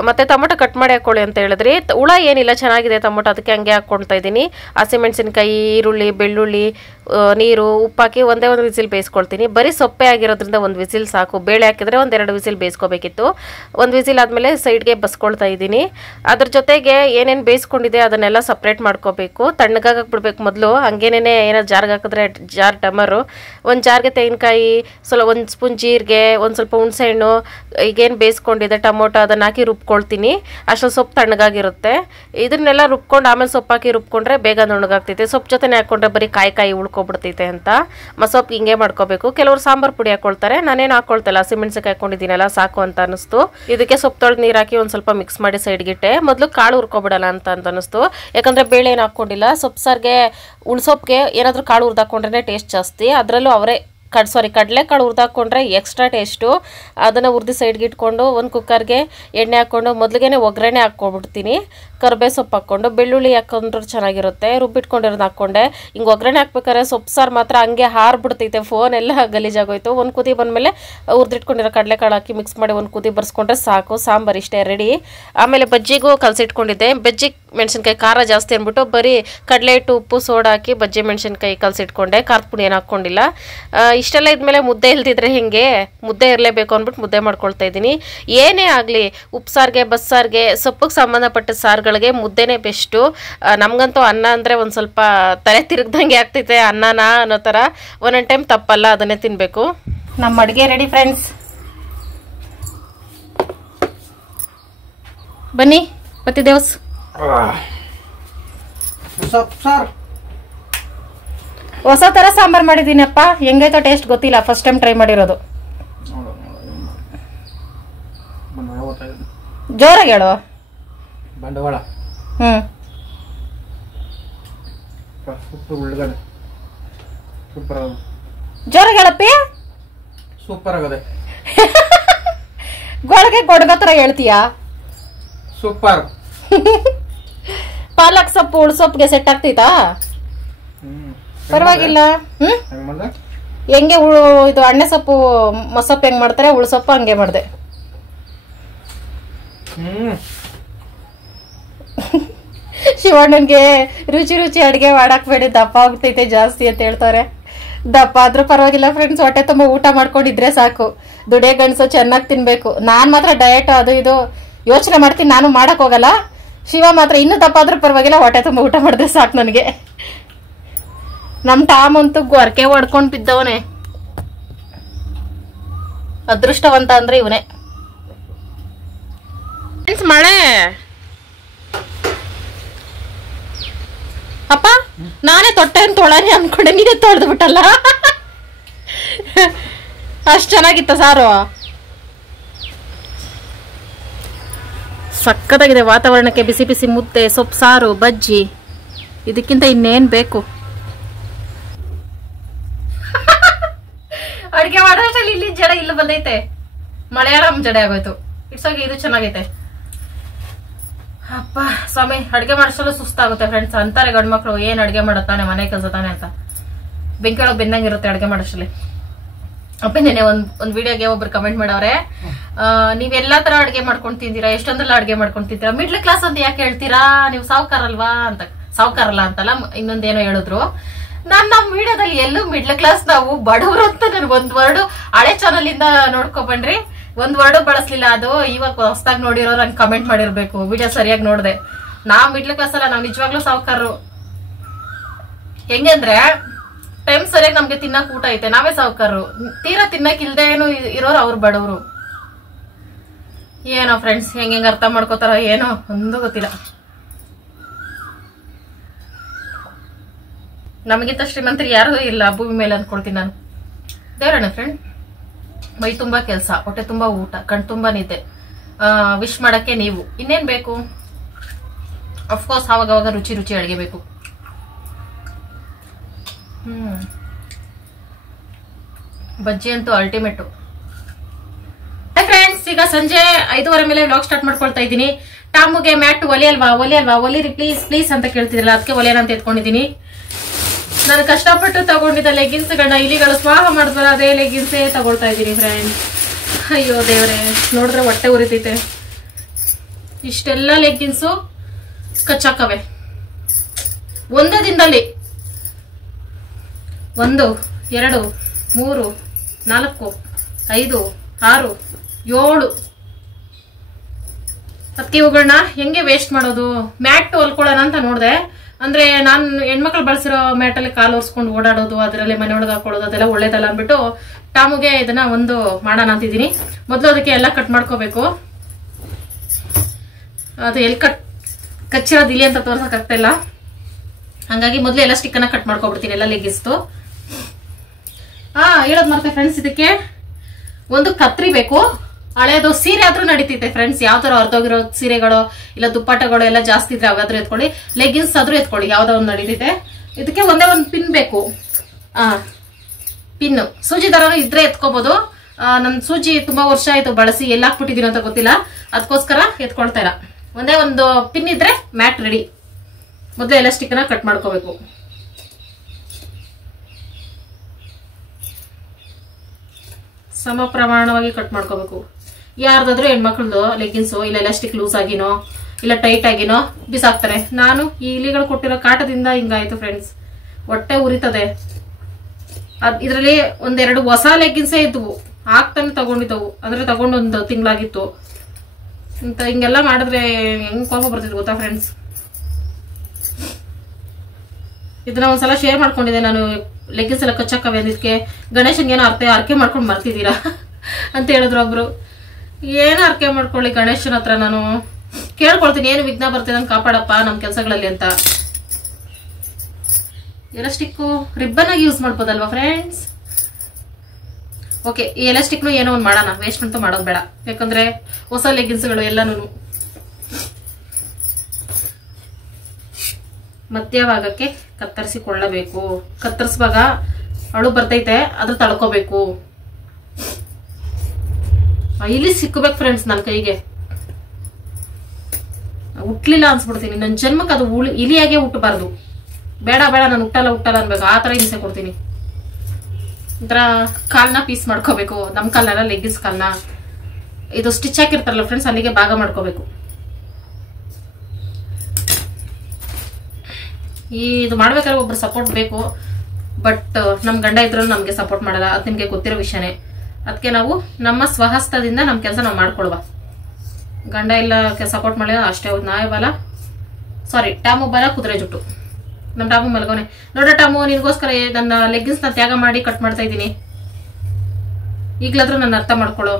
ಮತ್ತೆ ಟೊಮೊಟೊ ಕಟ್ ಮಾಡಿ ಹಾಕೊಳ್ಳಿ ಅಂತ ಹೇಳಿದ್ರಿ. ಹುಳ ಏನಿಲ್ಲ, ಚೆನ್ನಾಗಿದೆ ಟೊಮೊಟೊ, ಅದಕ್ಕೆ ಹಂಗೆ ಹಾಕ್ಕೊಳ್ತಾ ಇದ್ದೀನಿ. ಹಸಿಮೆಣಸಿನ್ಕಾಯಿ, ಈರುಳ್ಳಿ, ಬೆಳ್ಳುಳ್ಳಿ, ನೀರು, ಉಪ್ಪು ಹಾಕಿ ಒಂದೇ ಒಂದು ವಿಸಿಲ್ ಬೇಯಿಸ್ಕೊಳ್ತೀನಿ. ಬರೀ ಸೊಪ್ಪೆ ಆಗಿರೋದ್ರಿಂದ ಒಂದು ವಿಸಿಲ್ ಸಾಕು. ಬೇಳೆ ಹಾಕಿದ್ರೆ 1-2 ವಿಸಿಲ್ ಬೇಯಿಸ್ಕೋಬೇಕಿತ್ತು. ಒಂದು ವಿಸಿಲ್ ಆದಮೇಲೆ ಸೈಡ್ಗೆ ಬಸ್ಕೊಳ್ತಾ ಇದ್ದೀನಿ. ಅದ್ರ ಜೊತೆಗೆ ಏನೇನು ಬೇಯಿಸ್ಕೊಂಡಿದೆ ಅದನ್ನೆಲ್ಲ ಸಪ್ರೇಟ್ ಮಾಡ್ಕೋಬೇಕು. ತಣ್ಣಗಾಗಕ್ಕೆ ಬಿಡ್ಬೇಕು ಮೊದಲು. ಹಂಗೇನೇ ಏನಾದ್ರು ಜಾರ್ಗೆ ಹಾಕಿದ್ರೆ ಜಾರ್ ಟಮರು, ಒಂದು ಜಾರ್ಗೆ ತೆಂಗಿನಕಾಯಿ, 1 ಸ್ಪೂನ್ ಜೀರಿಗೆ, ಒಂದು ಸ್ವಲ್ಪ ಹುಣಸೆಹಣ್ಣು, ಈಗೇನು ಬೇಯಿಸ್ಕೊಂಡಿದೆ ಟೊಮೊಟೊ ಅದನ್ನ ಹಾಕಿ ರುಬ್ಕೊಳ್ತೀನಿ. ಅಷ್ಟೊಂದು ಸೊಪ್ಪು ತಣ್ಣಗಾಗಿರುತ್ತೆ. ಇದನ್ನೆಲ್ಲ ರುಬ್ಕೊಂಡು ಆಮೇಲೆ ಸೊಪ್ಪು ಹಾಕಿ ರುಬ್ಕೊಂಡ್ರೆ ಬೇಗ ನುಣ್ಣಗಾಗ್ತೈತೆ. ಸೊಪ್ಪು ಜೊತೆನೇ ಹಾಕೊಂಡ್ರೆ ಬರೀ ಕಾಯಿ ಉಳ್ಕೊಬಿಡ್ತೈತೆ ಅಂತ ಮಸೊಪ್ಪು ಹಿಂಗೆ ಮಾಡ್ಕೋಬೇಕು. ಕೆಲವರು ಸಾಂಬಾರ್ ಪುಡಿ ಹಾಕೊಳ್ತಾರೆ, ನಾನೇನು ಹಾಕೊಳ್ತಲ್ಲ, ಹಸಿಮೆಣಸಿನಕಾಯಿ ಹಾಕೊಂಡಿದ್ದೀನಲ್ಲ ಸಾಕು ಅಂತ ಅನಿಸ್ತು. ಇದಕ್ಕೆ ಸೊಪ್ಪು ತೊಳೆದು ನೀರು ಹಾಕಿ ಒಂದು ಸ್ವಲ್ಪ ಮಿಕ್ಸ್ ಮಾಡಿ ಸೈಡ್ಗಿಟ್ಟೆ. ಮೊದಲು ಕಾಳು ಹುರ್ಕೊಬಿಡಲ್ಲ ಅಂತ ಅನಿಸ್ತು, ಯಾಕಂದ್ರೆ ಬೇಳೆ ಏನು ಹಾಕೊಂಡಿಲ್ಲ. ಸೊಪ್ಪು ಸಾರಿಗೆ ಉಳ್ಸೊಪ್ಪಿಗೆ ಏನಾದರೂ ಕಾಳು ಹುರಿದು ಹಾಕೊಂಡ್ರೆ ಟೇಸ್ಟ್ ಜಾಸ್ತಿ. ಅದರಲ್ಲೂ ಅವರೇ ಕಡಲೆಕಾಳು ಹುರಿದಾಕೊಂಡ್ರೆ ಎಕ್ಸ್ಟ್ರಾ ಟೇಸ್ಟು. ಅದನ್ನು ಹುರಿದು ಸೈಡ್ಗೆ ಇಟ್ಕೊಂಡು ಒಂದು ಕುಕ್ಕರ್ಗೆ ಎಣ್ಣೆ ಹಾಕ್ಕೊಂಡು ಮೊದಲಿಗೆ ಒಗ್ಗರಣೆ ಹಾಕ್ಕೊಬಿಡ್ತೀನಿ. ಕರ್ಬೇ ಸೊಪ್ಪು ಹಾಕ್ಕೊಂಡು ಬೆಳ್ಳುಳ್ಳಿ ಹಾಕೊಂಡ್ರು ಚೆನ್ನಾಗಿರುತ್ತೆ. ರುಬ್ಬಿಟ್ಕೊಂಡಿರೋದು ಹಾಕ್ಕೊಂಡೆ. ಹಿಂಗೆ ಒಗ್ಗರಣೆ ಹಾಕ್ಬೇಕಾದ್ರೆ ಸೊಪ್ಪು ಸಾರು ಮಾತ್ರ ಹಂಗೆ ಹಾರ್ಬಿಡ್ತೈತೆ, ಫೋನ್ ಎಲ್ಲ ಗಲೀಜಾಗೋಯ್ತು. ಒಂದು ಕುದಿ ಬಂದಮೇಲೆ ಹುರಿದಿಟ್ಕೊಂಡಿರೋ ಕಡಲೆಕಾಳು ಹಾಕಿ ಮಿಕ್ಸ್ ಮಾಡಿ ಒಂದು ಕುದಿ ಬರ್ಸ್ಕೊಂಡ್ರೆ ಸಾಕು, ಸಾಂಬಾರು ಇಷ್ಟೇ ರೆಡಿ. ಆಮೇಲೆ ಬಜ್ಜಿಗೂ ಕಲಸಿಟ್ಕೊಂಡಿದ್ದೆ. ಬಜ್ಜಿ ಮೆಣಸಿನ್ಕಾಯಿ ಖಾರ ಜಾಸ್ತಿ ಅಂದ್ಬಿಟ್ಟು ಬರೀ ಕಡಲೆ ಹಿಟ್ಟು ಉಪ್ಪು ಸೋಡಾ ಹಾಕಿ ಬಜ್ಜಿ ಮೆಣಸಿನ್ಕಾಯಿ ಕಲಸಿಟ್ಕೊಂಡೆ. ಖಾರದ ಪುಡಿ ಏನು ಹಾಕ್ಕೊಂಡಿಲ್ಲ. ಇಷ್ಟೆಲ್ಲ ಇದ್ಮೇಲೆ ಮುದ್ದೆ ಇಲ್ದಿದ್ರೆ ಹಿಂಗೆ ಮುದ್ದೆ ಇರಲೇಬೇಕು ಅಂದ್ಬಿಟ್ಟು ಮುದ್ದೆ ಮಾಡ್ಕೊಳ್ತಾ ಇದ್ದೀನಿ. ಏನೇ ಆಗಲಿ ಉಪ್ಸಾರಿಗೆ ಬಸ್ಸಾರಿಗೆ ಸೊಪ್ಪಿಗೆ ಸಂಬಂಧಪಟ್ಟ ಸಾರುಗಳಿಗೆ ಮುದ್ದೆನೇ ಬೆಸ್ಟು. ನಮಗಂತೂ ಅನ್ನ ಅಂದರೆ ಒಂದು ಸ್ವಲ್ಪ ತಲೆ ತಿರುಗ್ದಂಗೆ ಆಗ್ತೈತೆ, ಅನ್ನನ ಅನ್ನೋ ಥರ. ಒಂದೊಂದು ಟೈಮ್ ತಪ್ಪಲ್ಲ, ಅದನ್ನೇ ತಿನ್ನಬೇಕು. ನಮ್ಮ ಅಡುಗೆ ರೆಡಿ ಫ್ರೆಂಡ್ಸ್, ಬನ್ನಿ ಬತ್ತಿದೇವ್ಸ್. ಹೊಸ ಥರ ಸಾಂಬಾರು ಮಾಡಿದ್ದೀನಪ್ಪ, ಹೆಂಗೈತೋ ಟೇಸ್ಟ್ ಗೊತ್ತಿಲ್ಲ, ಫಸ್ಟ್ ಟೈಮ್ ಟ್ರೈ ಮಾಡಿರೋದು. ಜೋರಾಗಿ ಹೇಳು. ಬಂಡವಾಳ ಉಳ್ಳಗಡೆ ಸೂಪರ್ ಆಗಿದೆ. ಜೋರಾಗಿ ಹೇಳಪ್ಪಿ. ಸೂಪರ್ ಆಗದೆ. ಗೊಳಗೆ ಗೊಡಗತ್ರ ಹೇಳ್ತೀಯಾ? ಸೂಪರ್. ಪಾಲಕ್ ಸೊಪ್ಪು ಉಳ್ಸೊಪ್ಪಿಗೆ ಸೆಟ್ ಆಗ್ತೈತಾ? ಪರವಾಗಿಲ್ಲ. ಹೆಂಗೆ ಇದು ಅಣ್ಣೆ ಸೊಪ್ಪು ಮಸೊಪ್ಪು ಹೆಂಗ್ ಮಾಡ್ತಾರೆ, ಉಳ್ಸೊಪ್ಪು ಹಂಗೆ ಮಾಡ್ದೆ. ಶಿವಣ್ಣನ್ಗೆ ರುಚಿ ರುಚಿ ಅಡಿಗೆ ಮಾಡಾಕ್ಬೇಡಿ, ದಪ್ಪ ಆಗ್ತೈತೆ ಜಾಸ್ತಿ ಅಂತ ಹೇಳ್ತಾರೆ. ದಪ್ಪ ಆದ್ರೂ ಪರವಾಗಿಲ್ಲ ಫ್ರೆಂಡ್ಸ್, ಹೊಟ್ಟೆ ತುಂಬ ಊಟ ಮಾಡ್ಕೊಂಡಿದ್ರೆ ಸಾಕು. ದುಡಿಯೋ ಗಂಡಸು ಚೆನ್ನಾಗಿ ತಿನ್ಬೇಕು. ನಾನ್ ಮಾತ್ರ ಡಯಟ್ ಅದು ಇದು ಯೋಚನೆ ಮಾಡ್ತೀನಿ, ನಾನು ಮಾಡಕ್ ಹೋಗಲ್ಲ. ಶಿವ ಮಾತ್ರ ಇನ್ನೂ ದಪ್ಪ ಆದ್ರೂ ಪರವಾಗಿಲ್ಲ, ಹೊಟ್ಟೆ ತುಂಬ ಊಟ ಮಾಡಿದ್ರೆ ಸಾಕು ನನಗೆ. ನಮ್ ಟಾಮ್ ಅಂತೂ ಗೊರಕೆ ಹೊಡ್ಕೊಂಡ್ ಬಿದ್ದವನೇ. ಅದೃಷ್ಟವಂತ ಅಂದ್ರೆ ಇವನೇ. ಮಳೆ ಅಪ್ಪ, ನಾನೇ ತೊಟ್ಟೆ ತೊಳನೆ ಅನ್ಕೊಂಡೆ, ನೀನೇ ತೊಳೆದು ಬಿಟ್ಟಲ್ಲ. ಅಷ್ಟ್ ಚೆನ್ನಾಗಿತ್ತ ಸಾರು. ಸಕ್ಕತ್ತಾಗಿದೆ ವಾತಾವರಣಕ್ಕೆ. ಬಿಸಿ ಬಿಸಿ ಮುದ್ದೆ, ಸೊಪ್ಪು ಸಾರು, ಬಜ್ಜಿ, ಇದಕ್ಕಿಂತ ಇನ್ನೇನ್ ಬೇಕು? ಅಡ್ಗೆ ಮಾಡೋದ್ರಲ್ಲಿ ಇಲ್ಲಿ ಜಡ ಇಲ್ಲಿ ಬಂದೈತೆ, ಮಲಯಾಳಂ ಜಡೆ ಆಗೋಯ್ತು. ಇಟ್ಸೋಗಿ ಇದು ಚೆನ್ನಾಗೈತೆ. ಅಪ್ಪ ಸ್ವಾಮಿ, ಅಡ್ಗೆ ಮಾಡಿಸಲು ಸುಸ್ತಾಗುತ್ತೆ ಫ್ರೆಂಡ್ಸ್. ಅಂತಾರೆ ಗಂಡ್ ಮಕ್ಳು, ಏನ್ ಅಡ್ಗೆ ಮಾಡತ್ತಾನೆ, ಮನೆ ಕೆಲಸ ತಾನೆ ಅಂತ. ಬೆಂಕಿ ಒಳಗೆ ಬೆಂದಂಗಿರುತ್ತೆ ಅಡ್ಗೆ ಮಾಡೋಷ್ಟರಲ್ಲಿ. ಅಪ್ಪ ನೆನೆ ಒಂದ್ ವಿಡಿಯೋಗೆ ಒಬ್ರು ಕಮೆಂಟ್ ಮಾಡವ್ರೆ, ನೀವೆಲ್ಲಾ ತರ ಅಡ್ಗೆ ಮಾಡ್ಕೊಂಡ್ ತಿಂತೀರಾ, ಎಷ್ಟೊಂದೆಲ್ಲ ಅಡ್ಗೆ ಮಾಡ್ಕೊಂಡ್ ತಿಂತೀರಾ, ಮಿಡ್ಲ್ ಕ್ಲಾಸ್ ಅಂತ ಯಾಕೆ ಹೇಳ್ತೀರಾ, ನೀವು ಸಾವುಕಾರಲ್ವಾ ಅಂತ. ಸಾವುಕಾರಲ್ಲ ಅಂತಲ್ಲ, ಇನ್ನೊಂದೇನೋ ಹೇಳಿದ್ರು. ನಮ್ ವಿಡಿಯೋದಲ್ಲಿ ಎಲ್ಲೂ ಮಿಡ್ಲ್ ಕ್ಲಾಸ್, ನಾವು ಬಡವರು ಅಂತ ನನ್ಗೆ ಒಂದ್ ವರ್ಡ್ ಹಳೆ ಚಾನಲ್ ಇಂದ ನೋಡ್ಕೊಬನ್ರಿ, ಒಂದ್ ವರ್ಡ್ ಬಳಸ್ಲಿಲ್ಲ. ಅದು ಇವಾಗ ಹೊಸದಾಗಿ ನೋಡಿರೋರು ಹಂಗೆ ಕಮೆಂಟ್ ಮಾಡಿರ್ಬೇಕು, ವಿಡಿಯೋ ಸರಿಯಾಗಿ ನೋಡ್ದೆ. ನಾವ್ ಮಿಡ್ಲ್ ಕ್ಲಾಸ್ ಅಲ್ಲ, ನಾವ್ ನಿಜವಾಗ್ಲೂ ಸಾವುಕಾರರು. ಹೆಂಗಂದ್ರೆ ಟೈಮ್ ಸರಿಯಾಗಿ ನಮ್ಗೆ ತಿನ್ನಕ್ ಊಟ ಐತೆ, ನಾವೇ ಸಾವುಕಾರರು. ತೀರಾ ತಿನ್ನಕ್ ಇಲ್ದೇ ಏನು ಇರೋರು ಅವ್ರು ಬಡವರು. ಏನೋ ಫ್ರೆಂಡ್ಸ್, ಹೆಂಗ್ ಅರ್ಥ ಮಾಡ್ಕೋತಾರ ಏನೋ ಒಂದು ಗೊತ್ತಿಲ್ಲ. ನಮಗಿಂತ ಶ್ರೀಮಂತರು ಯಾರು ಇಲ್ಲ ಭೂಮಿ ಮೇಲೆ ಅನ್ಕೊಳ್ತೀನಿ ನಾನು. ದೇವರಣ್ಣ ಫ್ರೆಂಡ್, ಮೈ ತುಂಬಾ ಕೆಲ್ಸ, ಹೊಟ್ಟೆ ತುಂಬಾ ಊಟ, ಕಣ್ ತುಂಬಾ ನಿದ್ದೆ, ವಿಶ್ ಮಾಡಕ್ಕೆ ನೀವು, ಇನ್ನೇನ್ ಬೇಕು? ಅಫ್ಕೋರ್ಸ್ ಅವಾಗ ರುಚಿ ರುಚಿ ಅಡಿಗೆ ಬೇಕು. ಬಜ್ಜಿ ಅಂತೂ ಅಲ್ಟಿಮೇಟು. ಫ್ರೆಂಡ್ಸ್, ಈಗ ಸಂಜೆ 5:30 ಮೇಲೆ ವ್ಲಾಗ್ ಸ್ಟಾರ್ಟ್ ಮಾಡ್ಕೊಳ್ತಾ ಇದ್ದೀನಿ. ಟಾಮುಗೆ ಮ್ಯಾಟ್ ಒಲಿ ಅಲ್ವಾ ಒಲಿರಿ ಪ್ಲೀಸ್ ಪ್ಲೀಸ್ ಅಂತ ಕೇಳ್ತಿದ್ರಲ್ಲ, ಅದಕ್ಕೆ ಒಲಿಯನ ಅಂತ ಎತ್ಕೊಂಡಿದ್ದೀನಿ. ನಾನು ಕಷ್ಟಪಟ್ಟು ತಗೊಂಡಿದ್ದ ಲೆಗಿನ್ಸ್ ಗಳನ್ನ ಇಲಿಗಳು ಸ್ವಾಹ ಮಾಡಿದ್ವಲ್ಲ, ಅದೇ ಲೆಗಿನ್ಸೇ ತಗೊಳ್ತಾ ಇದ್ದೀನಿ ಫ್ರೆಂಡ್ಸ್. ಅಯ್ಯೋ ದೇವ್ರೆ, ನೋಡಿದ್ರೆ ಹೊಟ್ಟೆ ಉರಿತೈತೆ. ಇಷ್ಟೆಲ್ಲ ಲೆಗಿನ್ಸು ಕಚ್ಚಾಕವೆ ಒಂದೇ ದಿನದಲ್ಲಿ. 1 2 3 4 5 6 7. ಅದಕ್ಕೆ ಇವುಗಳನ್ನ ಹೆಂಗೆ ವೇಸ್ಟ್ ಮಾಡೋದು? ಮ್ಯಾಟ್ ಹೊಲ್ಕೊಳ್ಳೋಣ ಅಂತ ನೋಡ್ದೆ. ಅಂದ್ರೆ ನಾನ್ ಹೆಣ್ಮಕ್ಳು ಬಳಸಿರೋ ಮ್ಯಾಟಲ್ಲಿ ಕಾಲು ಒರ್ಸ್ಕೊಂಡು ಓಡಾಡೋದು, ಅದರಲ್ಲಿ ಮನೆ ಒಳಗೆ ಹಾಕೊಳ್ಳೋದು, ಅದೆಲ್ಲ ಒಳ್ಳೇದಲ್ಲ ಅಂದ್ಬಿಟ್ಟು ಟಾಮುಗೆ ಇದನ್ನ ಒಂದು ಮಾಡೋಣ ಅಂತಿದ್ದೀನಿ. ಮೊದಲು ಅದಕ್ಕೆ ಎಲ್ಲ ಕಟ್ ಮಾಡ್ಕೋಬೇಕು. ಅದು ಎಲ್ಲಿ ಕಚ್ಚಿರೋದು ಇಲ್ಲಿ ಅಂತ ತೋರ್ಸಕ್ ಆಗ್ತಾ ಇಲ್ಲ, ಹಂಗಾಗಿ ಮೊದಲು ಎಲ್ಲ ಸ್ಟಿಕ್ ಅನ್ನ ಕಟ್ ಮಾಡ್ಕೊಬಿಡ್ತೀನಿ, ಎಲ್ಲ ಲೆಗಿಸ್ತು. ಹೇಳೋದ್ ಮರ್ತೆ ಫ್ರೆಂಡ್ಸ್, ಇದಕ್ಕೆ ಒಂದು ಕತ್ರಿ ಬೇಕು. ಹಳೇದು ಸೀರೆ ಆದ್ರೂ ನಡೀತೈತೆ ಫ್ರೆಂಡ್ಸ್, ಯಾವ ತರ ಹೊರದೋಗಿರೋ ಸೀರೆಗಳು ಇಲ್ಲ ದುಪ್ಪಟ್ಟಗಳು ಎಲ್ಲ ಜಾಸ್ತಿ ಇದ್ರೆ ಅವಾದ್ರೂ ಎತ್ಕೊಳ್ಳಿ, ಲೆಗಿನ್ಸ್ ಆದ್ರೂ ಎತ್ಕೊಳ್ಳಿ, ಯಾವ್ದೋ ಒಂದು ನಡೀತೈತೆ. ಇದಕ್ಕೆ ಒಂದೇ ಒಂದು ಪಿನ್ ಬೇಕು. ಪಿನ್ ಸೂಜಿ ದಾರನು ಇದ್ರೆ ಎತ್ಕೋಬಹುದು. ನನ್ ಸೂಜಿ ತುಂಬಾ ವರ್ಷ ಆಯ್ತು ಬಳಸಿ, ಎಲ್ಲ ಹಾಕ್ಬಿಟ್ಟಿದೀನಿ ಅಂತ ಗೊತ್ತಿಲ್ಲ, ಅದಕ್ಕೋಸ್ಕರ ಎತ್ಕೊಳ್ತಾ ಇಲ್ಲ. ಒಂದೇ ಒಂದು ಪಿನ್ ಇದ್ರೆ ಮ್ಯಾಟ್ ರೆಡಿ. ಮೊದಲು ಎಲಾಸ್ಟಿಕ್ ನ ಕಟ್ ಮಾಡ್ಕೋಬೇಕು. ಸಮ ಪ್ರಮಾಣವಾಗಿ ಕಟ್ ಮಾಡ್ಕೋಬೇಕು. ಯಾರ್ದಾದ್ರೂ ಹೆಣ್ಮಕ್ಳದು ಲೆಗ್ಗಿನ್ಸು ಇಲ್ಲ ಎಲಾಸ್ಟಿಕ್ ಲೂಸ್ ಆಗಿನೋ ಇಲ್ಲ ಟೈಟ್ ಆಗಿನೋ ಬಿಸಾಕ್ತಾರೆ. ನಾನು ಈ ಇಲಿಗಳು ಕೊಟ್ಟಿರೋ ಕಾಟದಿಂದ ಹಿಂಗಾಯ್ತು ಫ್ರೆಂಡ್ಸ್, ಹೊಟ್ಟೆ ಉರಿತದೆ. ಇದ್ರಲ್ಲಿ ಒಂದೆರಡು ಹೊಸ ಲೆಗ್ಗಿನ್ಸೇ ಇದ್ವು, ಹಾಕ್ತಾನೆ ತಗೊಂಡಿದ್ದವು, ಅಂದ್ರೆ ತಗೊಂಡು ಒಂದು ತಿಂಗಳಾಗಿತ್ತು. ಅಂತ ಹಿಂಗೆಲ್ಲ ಮಾಡಿದ್ರೆ ಹೆಂಗ್ ಕೋಪ ಬರ್ತಿದ್ ಗೊತ್ತಾ ಫ್ರೆಂಡ್ಸ್. ಇದನ್ನ ಒಂದ್ಸಲ ಶೇರ್ ಮಾಡ್ಕೊಂಡಿದ್ದೆ ನಾನು, ಲೆಗ್ಗಿನ್ಸ್ ಎಲ್ಲ ಕಚ್ಚಕ್ಕವೆ ಅಂದಿದ್ಕೆ ಗಣೇಶನ್ಗೇನೋ ಅರ್ಕೆ ಮಾಡ್ಕೊಂಡು ಮರ್ತಿದ್ದೀರಾ ಅಂತ ಹೇಳಿದ್ರು ಒಬ್ರು. ಏನು ಅರ್ಕೆ ಮಾಡ್ಕೊಳ್ಳಿ ಗಣೇಶನ ಹತ್ರ, ನಾನು ಕೇಳ್ಕೊಳ್ತೀನಿ ಏನು ವಿಘ್ನ ಬರ್ತಿದೆ ನಂಗೆ ಕಾಪಾಡಪ್ಪ ನಮ್ ಕೆಲ್ಸಗಳಲ್ಲಿ ಅಂತ. ಎಲಾಸ್ಟಿಕ್ ರಿಬ್ಬನ್ ಆಗಿ ಯೂಸ್ ಮಾಡ್ಬೋದಲ್ವಾ ಫ್ರೆಂಡ್ಸ್. ಓಕೆ, ಈ ಎಲಾಸ್ಟಿಕ್ನು ಏನೋ ಒಂದು ಮಾಡೋಣ, ವೇಸ್ಟ್ ಅಂತೂ ಮಾಡೋದು ಬೇಡ, ಯಾಕಂದ್ರೆ ಹೊಸ ಲೆಗ್ಗಿನ್ಸ್ಗಳು ಎಲ್ಲಾನು. ಮಧ್ಯಭಾಗಕ್ಕೆ ಕತ್ತರಿಸಿಕೊಳ್ಳಬೇಕು. ಕತ್ತರಿಸುವಾಗ ಅಳು ಬರ್ತೈತೆ, ಅದ್ರ ತಳ್ಕೋಬೇಕು. ಇಲ್ಲಿ ಸಿಕ್ಕಬೇಕು ಫ್ರೆಂಡ್ಸ್ ನನ್ನ ಕೈಗೆ. ಹುಟ್ಲಿಲ್ಲ ಅನ್ಸ್ಬಿಡ್ತೀನಿ, ನನ್ನ ಜನ್ಮಕ್ಕೆ ಅದು ಇಲಿಯಾಗೆ ಹುಟ್ಟಬಾರ್ದು. ಬೇಡ ಬೇಡ ನಾನು ಹುಟ್ಟಲ್ಲ ಅನ್ಬೇಕು, ಆ ತರ ಹಿಂಸೆ ಕೊಡ್ತೀನಿ. ಒಂಥರ ಕಾಲ್ನ ಪೀಸ್ ಮಾಡ್ಕೋಬೇಕು, ನಮ್ ಕಾಲ್ನ ಲೆಗ್ಗಿನ್ಸ್ ಕಾಲ್ನ. ಇದು ಸ್ಟಿಚ್ ಹಾಕಿರ್ತಾರಲ್ಲ ಫ್ರೆಂಡ್ಸ್, ಅಲ್ಲಿಗೆ ಭಾಗ ಮಾಡ್ಕೋಬೇಕು. ಇದು ಮಾಡ್ಬೇಕಾದ್ರೆ ಒಬ್ರು ಸಪೋರ್ಟ್ ಬೇಕು, ಬಟ್ ನಮ್ ಗಂಡ ಇದ್ರೂ ನಮ್ಗೆ ಸಪೋರ್ಟ್ ಮಾಡಲ್ಲ, ಅದ್ ನಿಮ್ಗೆ ಗೊತ್ತಿರೋ ವಿಷಯನೇ. ಅದಕ್ಕೆ ನಾವು ನಮ್ಮ ಸ್ವಹಸ್ತದಿಂದ ನಮ್ ಕೆಲಸ ನಾವು ಮಾಡ್ಕೊಳ್ವಾ. ಗಂಡ ಎಲ್ಲ ಸಪೋರ್ಟ್ ಮಾಡಿದ ಅಷ್ಟೇ. ನಾಯಿ ಬಲ ಸಾರಿ ಟಾಮು ಬಲ ಕುದುರೆ ಜುಟ್ಟು. ನಮ್ ಟಾಮು ಮಲ್ಗೋನೆ. ನೋಡ ಟಾಮು, ನಿನ್ಗೋಸ್ಕರ ನನ್ನ ಲೆಗ್ಗಿನ್ಸ್ ನ ತ್ಯಾಗ ಮಾಡಿ ಕಟ್ ಮಾಡ್ತಾ ಇದ್ದೀನಿ, ಈಗ್ಲಾದ್ರೂ ನನ್ನ ಅರ್ಥ ಮಾಡ್ಕೊಳ್ಳೋ.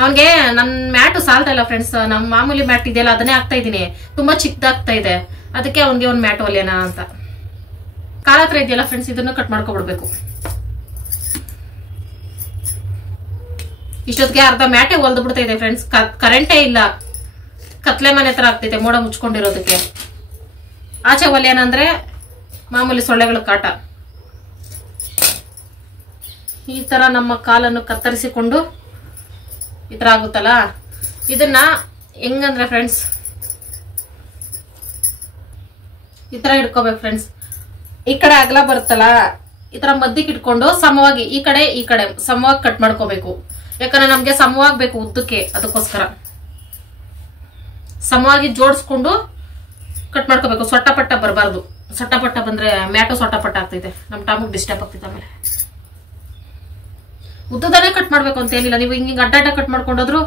ಅವನ್ಗೆ ನನ್ ಮ್ಯಾಟು ಸಾಲ್ತಾ ಇಲ್ಲ ಫ್ರೆಂಡ್ಸ್, ನಮ್ ಮಾಮೂಲಿ ಮ್ಯಾಟ್ ಇದೆಯಲ್ಲ ಅದನ್ನೇ ಆಗ್ತಾ ಇದೀನಿ, ತುಂಬಾ ಚಿಕ್ಕದಾಗ್ತಾ ಇದೆ. ಅದಕ್ಕೆ ಅವನ್ಗೆ ಒಂದ್ ಮ್ಯಾಟ್ ಒಲೆನ ಅಂತ. ಕಾಲ ಹತ್ರ ಇದೆಯಲ್ಲ ಫ್ರೆಂಡ್ಸ್, ಇದನ್ನು ಕಟ್ ಮಾಡ್ಕೊಬಿಡ್ಬೇಕು. ಇಷ್ಟೊತ್ತಿಗೆ ಅರ್ಧ ಮ್ಯಾಟೇ ಹೊಲ್ದು ಬಿಡ್ತಾ ಇದೆ ಫ್ರೆಂಡ್ಸ್. ಕರೆಂಟೇ ಇಲ್ಲ, ಕತ್ಲೆ ಮನೆ ತರ ಆಗ್ತೈತೆ ಮೋಡ ಮುಚ್ಕೊಂಡಿರೋದಕ್ಕೆ. ಆಚೆ ಒಲೆಯನಂದ್ರೆ ಮಾಮೂಲಿ ಸೊಳ್ಳೆಗಳ ಕಾಟ. ಈ ತರ ನಮ್ಮ ಕಾಲನ್ನು ಕತ್ತರಿಸಿಕೊಂಡು ಈ ತರ ಆಗುತ್ತಲ್ಲ, ಇದನ್ನ ಹೆಂಗಂದ್ರೆ ಫ್ರೆಂಡ್ಸ್ ಈ ತರ ಇಟ್ಕೋಬೇಕು ಫ್ರೆಂಡ್ಸ್. ಈ ಕಡೆ ಅಗಲ ಬರುತ್ತಲ್ಲ, ಈ ತರ ಮಧ್ಯಕ್ಕೆ ಇಟ್ಕೊಂಡು ಸಮವಾಗಿ ಈ ಕಡೆ ಸಮವಾಗಿ ಕಟ್ ಮಾಡ್ಕೋಬೇಕು. ಯಾಕಂದ್ರೆ ನಮ್ಗೆ ಸಮವಾಗ್ಬೇಕು ಉದ್ದಕ್ಕೆ, ಅದಕ್ಕೋಸ್ಕರ ಸಮವಾಗಿ ಜೋಡಿಸ್ಕೊಂಡು ಕಟ್ ಮಾಡ್ಕೋಬೇಕು. ಸೊಟ್ಟಪಟ್ಟ ಬರಬಾರ್ದು. ಸೊಟ್ಟಪಟ್ಟ ಬಂದ್ರೆ ಮ್ಯಾಟು ಸೊಟ್ಟಪಟ್ಟ ಆಗ್ತೈತೆ, ನಮ್ ಟಾಮಗ್ ಡಿಸ್ಟರ್ಬ್ ಆಗ್ತೈತೆ. ಆಮೇಲೆ ಉದ್ದದಾನೆ ಕಟ್ ಮಾಡ್ಬೇಕು ಅಂತ ಏನಿಲ್ಲ, ನೀವು ಹಿಂಗ ಅಡ್ಡ ಕಟ್ ಮಾಡ್ಕೊಂಡೋದ್ರು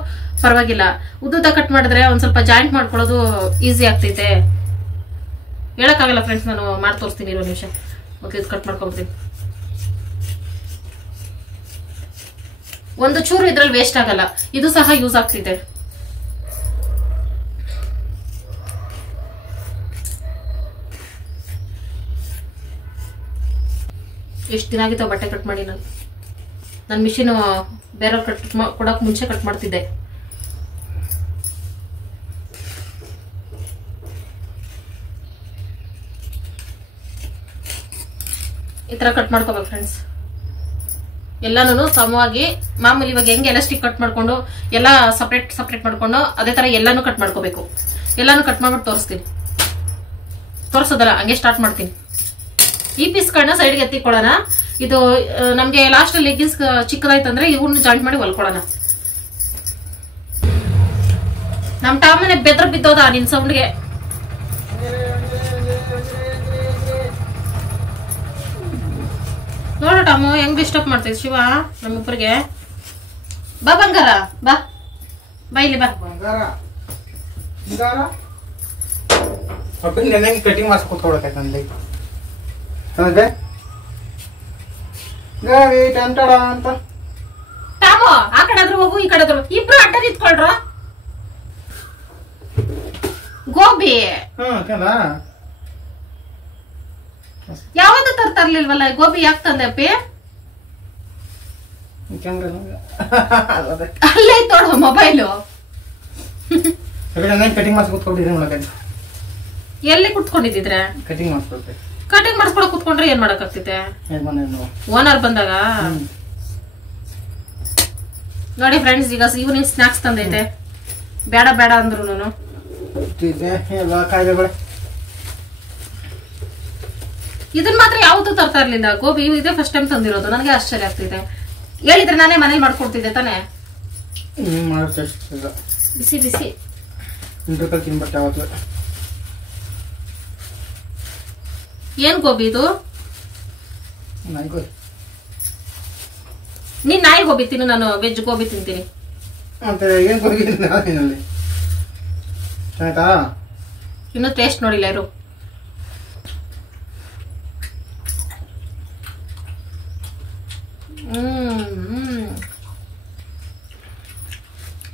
ಪರವಾಗಿಲ್ಲ. ಉದ್ದದ ಕಟ್ ಮಾಡಿದ್ರೆ ಒಂದ್ ಸ್ವಲ್ಪ ಜಾಯಿಂಟ್ ಮಾಡ್ಕೊಳ್ಳೋದು ಈಸಿ ಆಗ್ತೈತೆ. ಹೇಳಕ್ಕಾಗಲ್ಲ ಫ್ರೆಂಡ್ಸ್, ನಾನು ಮಾಡಿ ತೋರಿಸ್ತೀನಿ, ಇರೋ ನಿಮಿಷ. ಮೊದಲು ಕಟ್ ಮಾಡ್ಕೊಡ್ತೀನಿ. ಒಂದು ಚೂರು ಇದ್ರಲ್ಲಿ ವೇಸ್ಟ್ ಆಗಲ್ಲ, ಇದು ಸಹ ಯೂಸ್ ಆಗ್ತಿದೆ. ಎಷ್ಟು ದಿನ ಆಗಿತ್ತು ಬಟ್ಟೆ ಕಟ್ ಮಾಡಿ. ನನ್ನ ಮಿಷಿನ್ ಬೇರೆಯವ್ರು ಕಟ್ ಕೊಡಕ್ ಮುಂಚೆ ಕಟ್ ಮಾಡ್ತಿದ್ದೆ. ಈ ತರ ಕಟ್ ಮಾಡ್ಕೋಬೇಕು ಫ್ರೆಂಡ್ಸ್. ಎಲ್ಲಾನು ಸಮವಾಗಿ ಮಾಮೂಲಿ ಇವಾಗ ಹೆಂಗೆ ಎಲಾಸ್ಟಿಕ್ ಕಟ್ ಮಾಡ್ಕೊಂಡು ಎಲ್ಲ ಸಪ್ರೇಟ್ ಮಾಡ್ಕೊಂಡು ಅದೇ ತರ ಎಲ್ಲಾನು ಕಟ್ ಮಾಡ್ಕೋಬೇಕು. ಎಲ್ಲಾನು ಕಟ್ ಮಾಡ್ಬಿಟ್ಟು ತೋರಿಸ್ತೀನಿ. ತೋರಿಸೋದಲ್ಲ, ಹಂಗೆ ಸ್ಟಾರ್ಟ್ ಮಾಡ್ತೀನಿ. ಈ ಪೀಸ್ಗಳನ್ನ ಸೈಡ್ಗೆ ಎತ್ತಿಕೊಳ್ಳೋಣ. ಇದು ನಮ್ಗೆ ಲಾಸ್ಟ್ ಲೆಗ್ಗಿನ್ಸ್ ಚಿಕ್ಕದಾಯ್ತಂದ್ರೆ ಇವನ್ನ ಜಾಯಿಂಟ್ ಮಾಡಿ ಹೊಲ್ಕೊಳ್ಳೋಣ. ನಮ್ ಟಾಮನೆ ಬೆದ್ರ ಬಿದ್ದೋದ ನಿನ್ ಸೌಂಡ್ಗೆ. ನೋಡ ಟಾಮು ಹೆಂಗ್ ಡಿಸ್ಟರ್ಬ್ ಮಾಡ್ತೈತಿ ಶಿವ ನಮ್ಮಿಬ್ಬರಿಗೆ. ಬಾ ಬಂಗಾರ, ಬಾ ಇಲ್ಲಿ ಬಾ. ಕಟಿಂಗ್ ಮಾಡ್ಸಿ ಕೂತ್ಕೊಳಕೈತೆ ಅಂತ. ಟಾಮು ಆ ಕಡೆ ಆದ್ರೂ ಹೋಗು, ಈ ಕಡೆ ಆದ್ರೂ ಇಬ್ರು ಅಡ್ಡ ನಿಂತ್ಕೊಳ್ರ. ಗೋಬಿ ಯಾವತ್ತೂ ತರ್ತಾರ್ಲಿಲ್ವಲ್ಲ, ಗೋಬಿ ಯಾಕೆ ತಂದೆ ಅಪ್ಪಿ? ಅಲ್ಲೇ ತೋಡ ಮೊಬೈಲು. ಕಟಿಂಗ್ ಮಾಡ್ಸಿ ಕೂತ್ಕೊಂಡಿದ್ದೀನಿ. ಎಲ್ಲಿ ಕುತ್ಕೊಂಡಿದ್ರೆ ಕಟಿಂಗ್ ಮಾಡಿಸ್ಕೊಳ್ತೇವೆ. ಕಟಿಂಗ್ ಮಾಡಿಸ್ಕೊಳಕ್ ಕುತ್ಕೊಂಡ್ರೆ ಏನ್ ಮಾಡಕ್ಕಾಗ್ತೈತೆ ಓನರ್ ಬಂದಾಗ. ನೋಡಿ ಫ್ರೆಂಡ್ಸ್, ಈಗ ಈವ್ನಿಂಗ್ ಸ್ನಾಕ್ಸ್ ತಂದೈತೆ. ಬೇಡ ಬೇಡ ಅಂದ್ರು ಇದನ್ ಮಾತ್ರ ಯಾವತ್ತೂ ತರ್ತಾ ಇರ್ಲಿಲ್ಲ. ಗೋಬಿ ಇದೇ ಫಸ್ಟ್ ಟೈಮ್ ತಂದಿರೋದು. ನನಗೆ ಆಶ್ಚರ್ಯ ಆಗ್ತಿದೆ. ಹೇಳಿದ್ರೆ ನಾನೇ ಮನೇಲಿ ಮಾಡ್ಕೊಡ್ತಿದ್ದೆ ತಾನೇ. ಬಿಸಿ ಬಿಸಿ ಏನ್ ಗೋಬಿ ಇದು? ನೀನ್ ನಾಯಿ ಗೋಬಿ ತಿನ್ನು, ನಾನು ವೆಜ್ ಗೋಬಿ ತಿಂತೀನಿ. ಇನ್ನು ಟೇಸ್ಟ್ ನೋಡಿಲ್ಲ ಇರು.